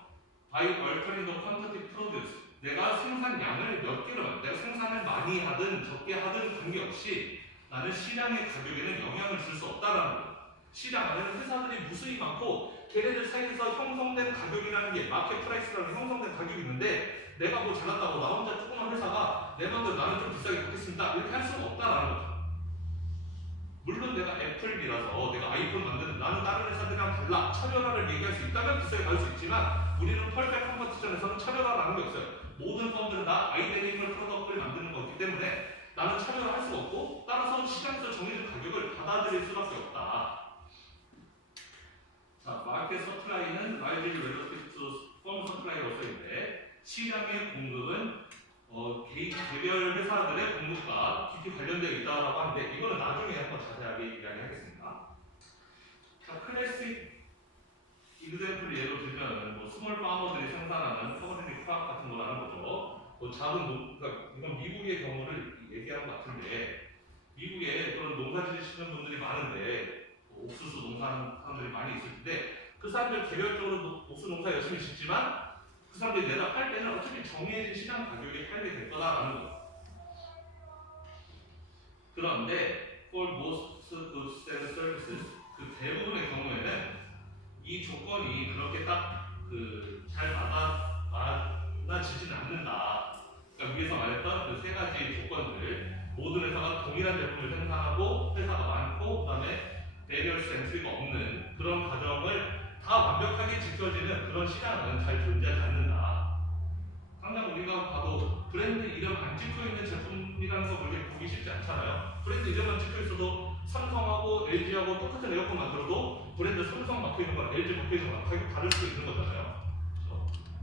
by altering the quantity produced, 내가 생산량을 몇 개로, 내가 생산을 많이 하든 적게 하든 관계없이 나는 시장의 가격에는 영향을 줄 수 없다라는 거예요. 시장 안에는 회사들이 무수히 많고 걔네들 사이에서 형성된 가격이라는 게 마켓 프라이스라는 형성된 가격이 있는데 내가 뭐 잘났다고 나 혼자 조그만 회사가 내 맘대로 나는 좀 비싸게 받겠습니다 이렇게 할 수가 없다라는 거죠. 물론 내가 애플이라서 내가 아이폰 만드는 나는 다른 회사들이랑 달라 차별화를 얘기할 수 있다면 비싸게 받을 수 있지만 우리는 펄펙트 컴퍼티션에서는 차별화라는 게 없어요. 모든 펌들은 다 아이덴티컬 프로덕트를 만드는 거기 때문에 나는 차별화할 수 없고 따라서 시장에서 정해진 가격을 받아들일 수밖에 없다. 자, 마켓 서플라이는 라이벌리 렐러티브 투 펌 서플라이로서인데 시장의 공급은 개별 회사들의 공급과 깊이 관련되어 있다고 하는데 이거는 나중에 한번 자세하게 이야기하겠습니다. 자, 클래식 이그젬플 예로 들면 뭐 스몰 파머들이 생산하는 커머디티 크롭 같은 거라는 거죠. 작은 그러니까 이건 미국의 경우를 얘기하는 것 같은데 미국에 그런 농사 지으시는 분들이 많은데 옥수수 농사하는 사람들이 많이 있을 텐데 그 사람들 개별적으로 옥수수 농사 열심히 짓지만 그 사람들이 내다 팔 때는 어차피 정해진 시장 가격에 팔게 될 거다라는 거예요. 그런데 for most goods and services 그 대부분의 경우에는 이 조건이 그렇게 딱 잘 맞아지지는 않는다. 그러니까 위에서 말했던 그 세 가지 조건들 모든 회사가 동일한 제품을 생산하고 회사가 많고 그다음에 배리어스 엔트리가 없는 그런 과정을 다 완벽하게 지켜지는 그런 시장은 잘 존재하지 않는다. 당장 우리가 봐도 브랜드 이름 안 찍혀 있는 제품이라는 거 그렇게 보기 쉽지 않잖아요. 브랜드 이름만 찍혀 있어도 삼성하고 LG하고 똑같은 에어컨 만들어도 브랜드 삼성 막혀 있는 거랑 LG 막혀 있는 거랑 가격 다를 수 있는 거잖아요.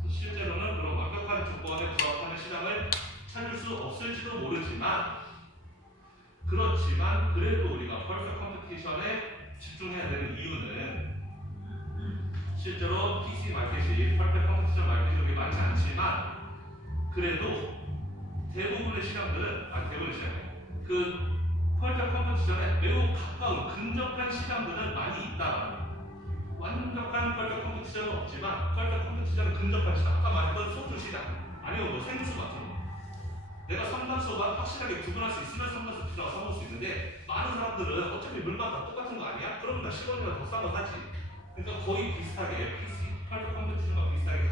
실제로는 그런 완벽한 조건에 부합하는 시장을 찾을 수 없을지도 모르지만 그렇지만 그래도 우리가 퍼펙트 컴피티션에 집중해야 되는 이유는 실제로 PC 마켓이 퍼펙트 컴피티션 마켓이 그렇게 많지 않지만 그래도 대부분의 시장들은 대부분의 시장 그 퍼펙트 컴피티션에 매우 가까운 근접한 시장들은 많이 있다라는 거예요. 완벽한 퍼펙트 컴피티션은 없지만 퍼펙트 컴피티션은 근접한 시장 아까 말했던 소주 시장 아니면 뭐 생수 같은 거 내가 삼단소가 확실하게 구분할 수 있으면 삼단소 필요가 사먹을 수 있는데 많은 사람들은 어차피 물만 다 똑같은 거 아니야? 그러면 나 10원이라도 더 싼 거 사지. 그러니까 거의 비슷하게 PC 퍼펙트 컴피티션과 비슷하게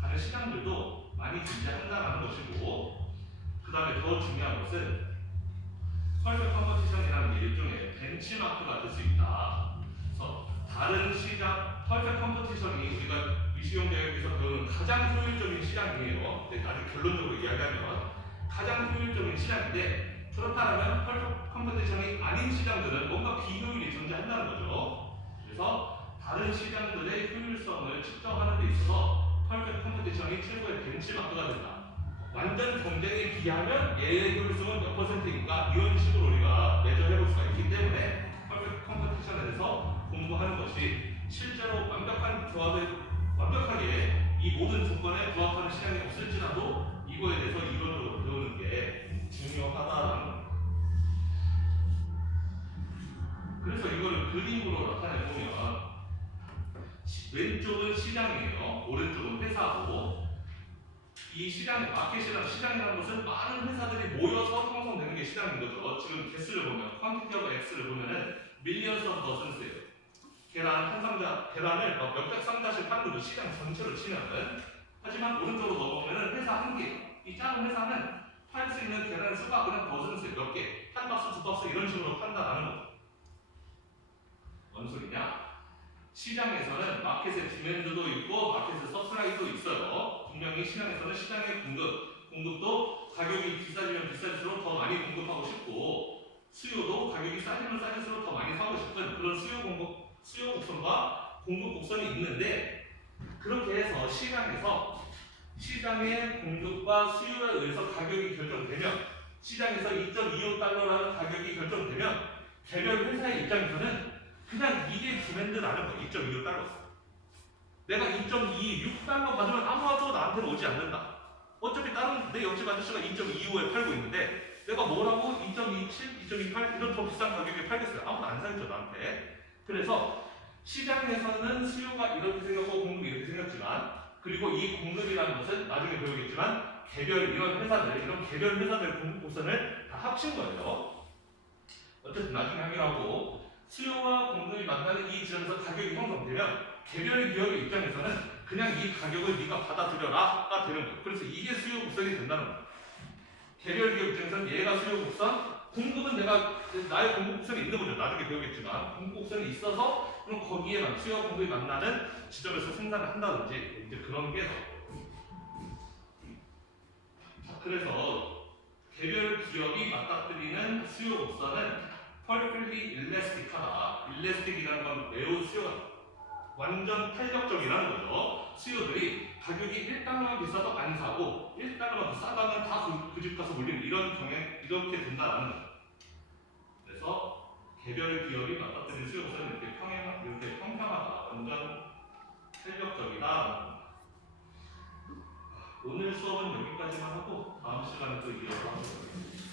가는 시장들도 많이 존재한다는 것이고 그 다음에 더 중요한 것은 퍼펙트 컴피티션이라는 게 일종의 벤치마크가 될 수 있다. 그래서 다른 시장 퍼펙트 컴피티션이 우리가 미시경제학에서 배우는 가장 효율적인 시장이에요. 아주 결론적으로 이야기하면 가장 효율적인 시장인데 그렇다면 퍼펙트 컴피티션이 아닌 시장들은 뭔가 비효율이 존재한다는 거죠. 그래서 다른 시장들의 효율성을 측정하는 데 있어서 퍼펙트 컴피티션이 최고의 벤치마크가 된다. 완전 경쟁에 비하면 얘의 효율성은 몇 %인가 이런 식으로 우리가 매저해볼 수가 있기 때문에 퍼펙트 컴피티션에 대해서 공부하는 것이 실제로 완벽하게 이 모든 조건에 부합하는 시장이 없을지라도 이거에 대해서 이론적으로 배우는 게 중요하다라는 거예요. 그래서 이거를 왼쪽은 시장이에요. 오른쪽은 회사고 이 시장, 마켓이라는 시장이라는 것은 많은 회사들이 모여서 형성되는 게 시장인 거죠. 지금 개수를 보면 quantity of x를 보면은 millions of dozen스예요. 계란 한 상자, 계란을 몇백 상자씩 파는 거죠. 시장 전체로 치면은. 하지만 오른쪽으로 넘어오면은 회사 한 개. 이 작은 회사는 팔 수 있는 계란의 수가 그냥 dozen스예요. 몇 개, 한 박스, 두 박스 이런 식으로 판단하는 거죠. 뭔 소리냐? 시장에서는 마켓의 디맨드도 있고 마켓의 서프라이도 있어요. 분명히 시장에서는 시장의 공급도 가격이 비싸지면 비쌀수록 더 많이 공급하고 싶고 수요도 가격이 싸지면 싸질수록 더 많이 사고 싶은 그런 수요 곡선과 공급 곡선이 있는데 그렇게 해서 시장에서 시장의 공급과 수요에 의해서 가격이 결정되면 시장에서 2.25달러라는 가격이 결정되면 개별 회사의 입장에서는 그냥 이게 디맨드라는 거야. 2.25달러. 내가 2.26달러 받으면 아무도 나한테는 오지 않는다. 어차피 다른 내 옆집 아저씨가 2.25에 팔고 있는데 내가 뭐라고 2.27, 2.28 이런 더 비싼 가격에 팔겠어요. 아무도 안 사겠죠 나한테. 그래서 시장에서는 수요가 이렇게 생겼고 공급이 이렇게 생겼지만 그리고 이 공급이라는 것은 나중에 배우겠지만 이런 개별 회사들 공급 곡선을 다 합친 거예요. 어쨌든 나중에 확인하고 수요와 공급이 만나는 이 지점에서 가격이 형성되면 개별 기업의 입장에서는 그냥 이 가격을 네가 받아들여라가 되는 거예요. 그래서 이게 수요 곡선이 된다는 거예요. 개별 기업 입장에서는 얘가 수요 곡선, 공급은 나의 공급 곡선이 있는 거죠. 나중에 배우겠지만 공급 곡선이 있어서 그럼 거기에만 수요와 공급이 만나는 지점에서 생산을 한다든지 이제 그런 게 자, 그래서 개별 기업이 맞닥뜨리는 수요 곡선은 perfectly elastic하다. elastic이라는 건 매우 완전 탄력적이라는 거죠. 수요들이 가격이 1달러만 비싸도 안 사고 1달러만 더 싸다면 다 그 집 가서 몰리는 이런 경향 이렇게 된다는 거죠. 그래서 개별 기업이 맞닥뜨리는 수요 곡선은 이렇게 평평하다. 완전 탄력적이다. 오늘 수업은 여기까지만 하고 다음 시간에 또 이어서 하도록 하겠습니다.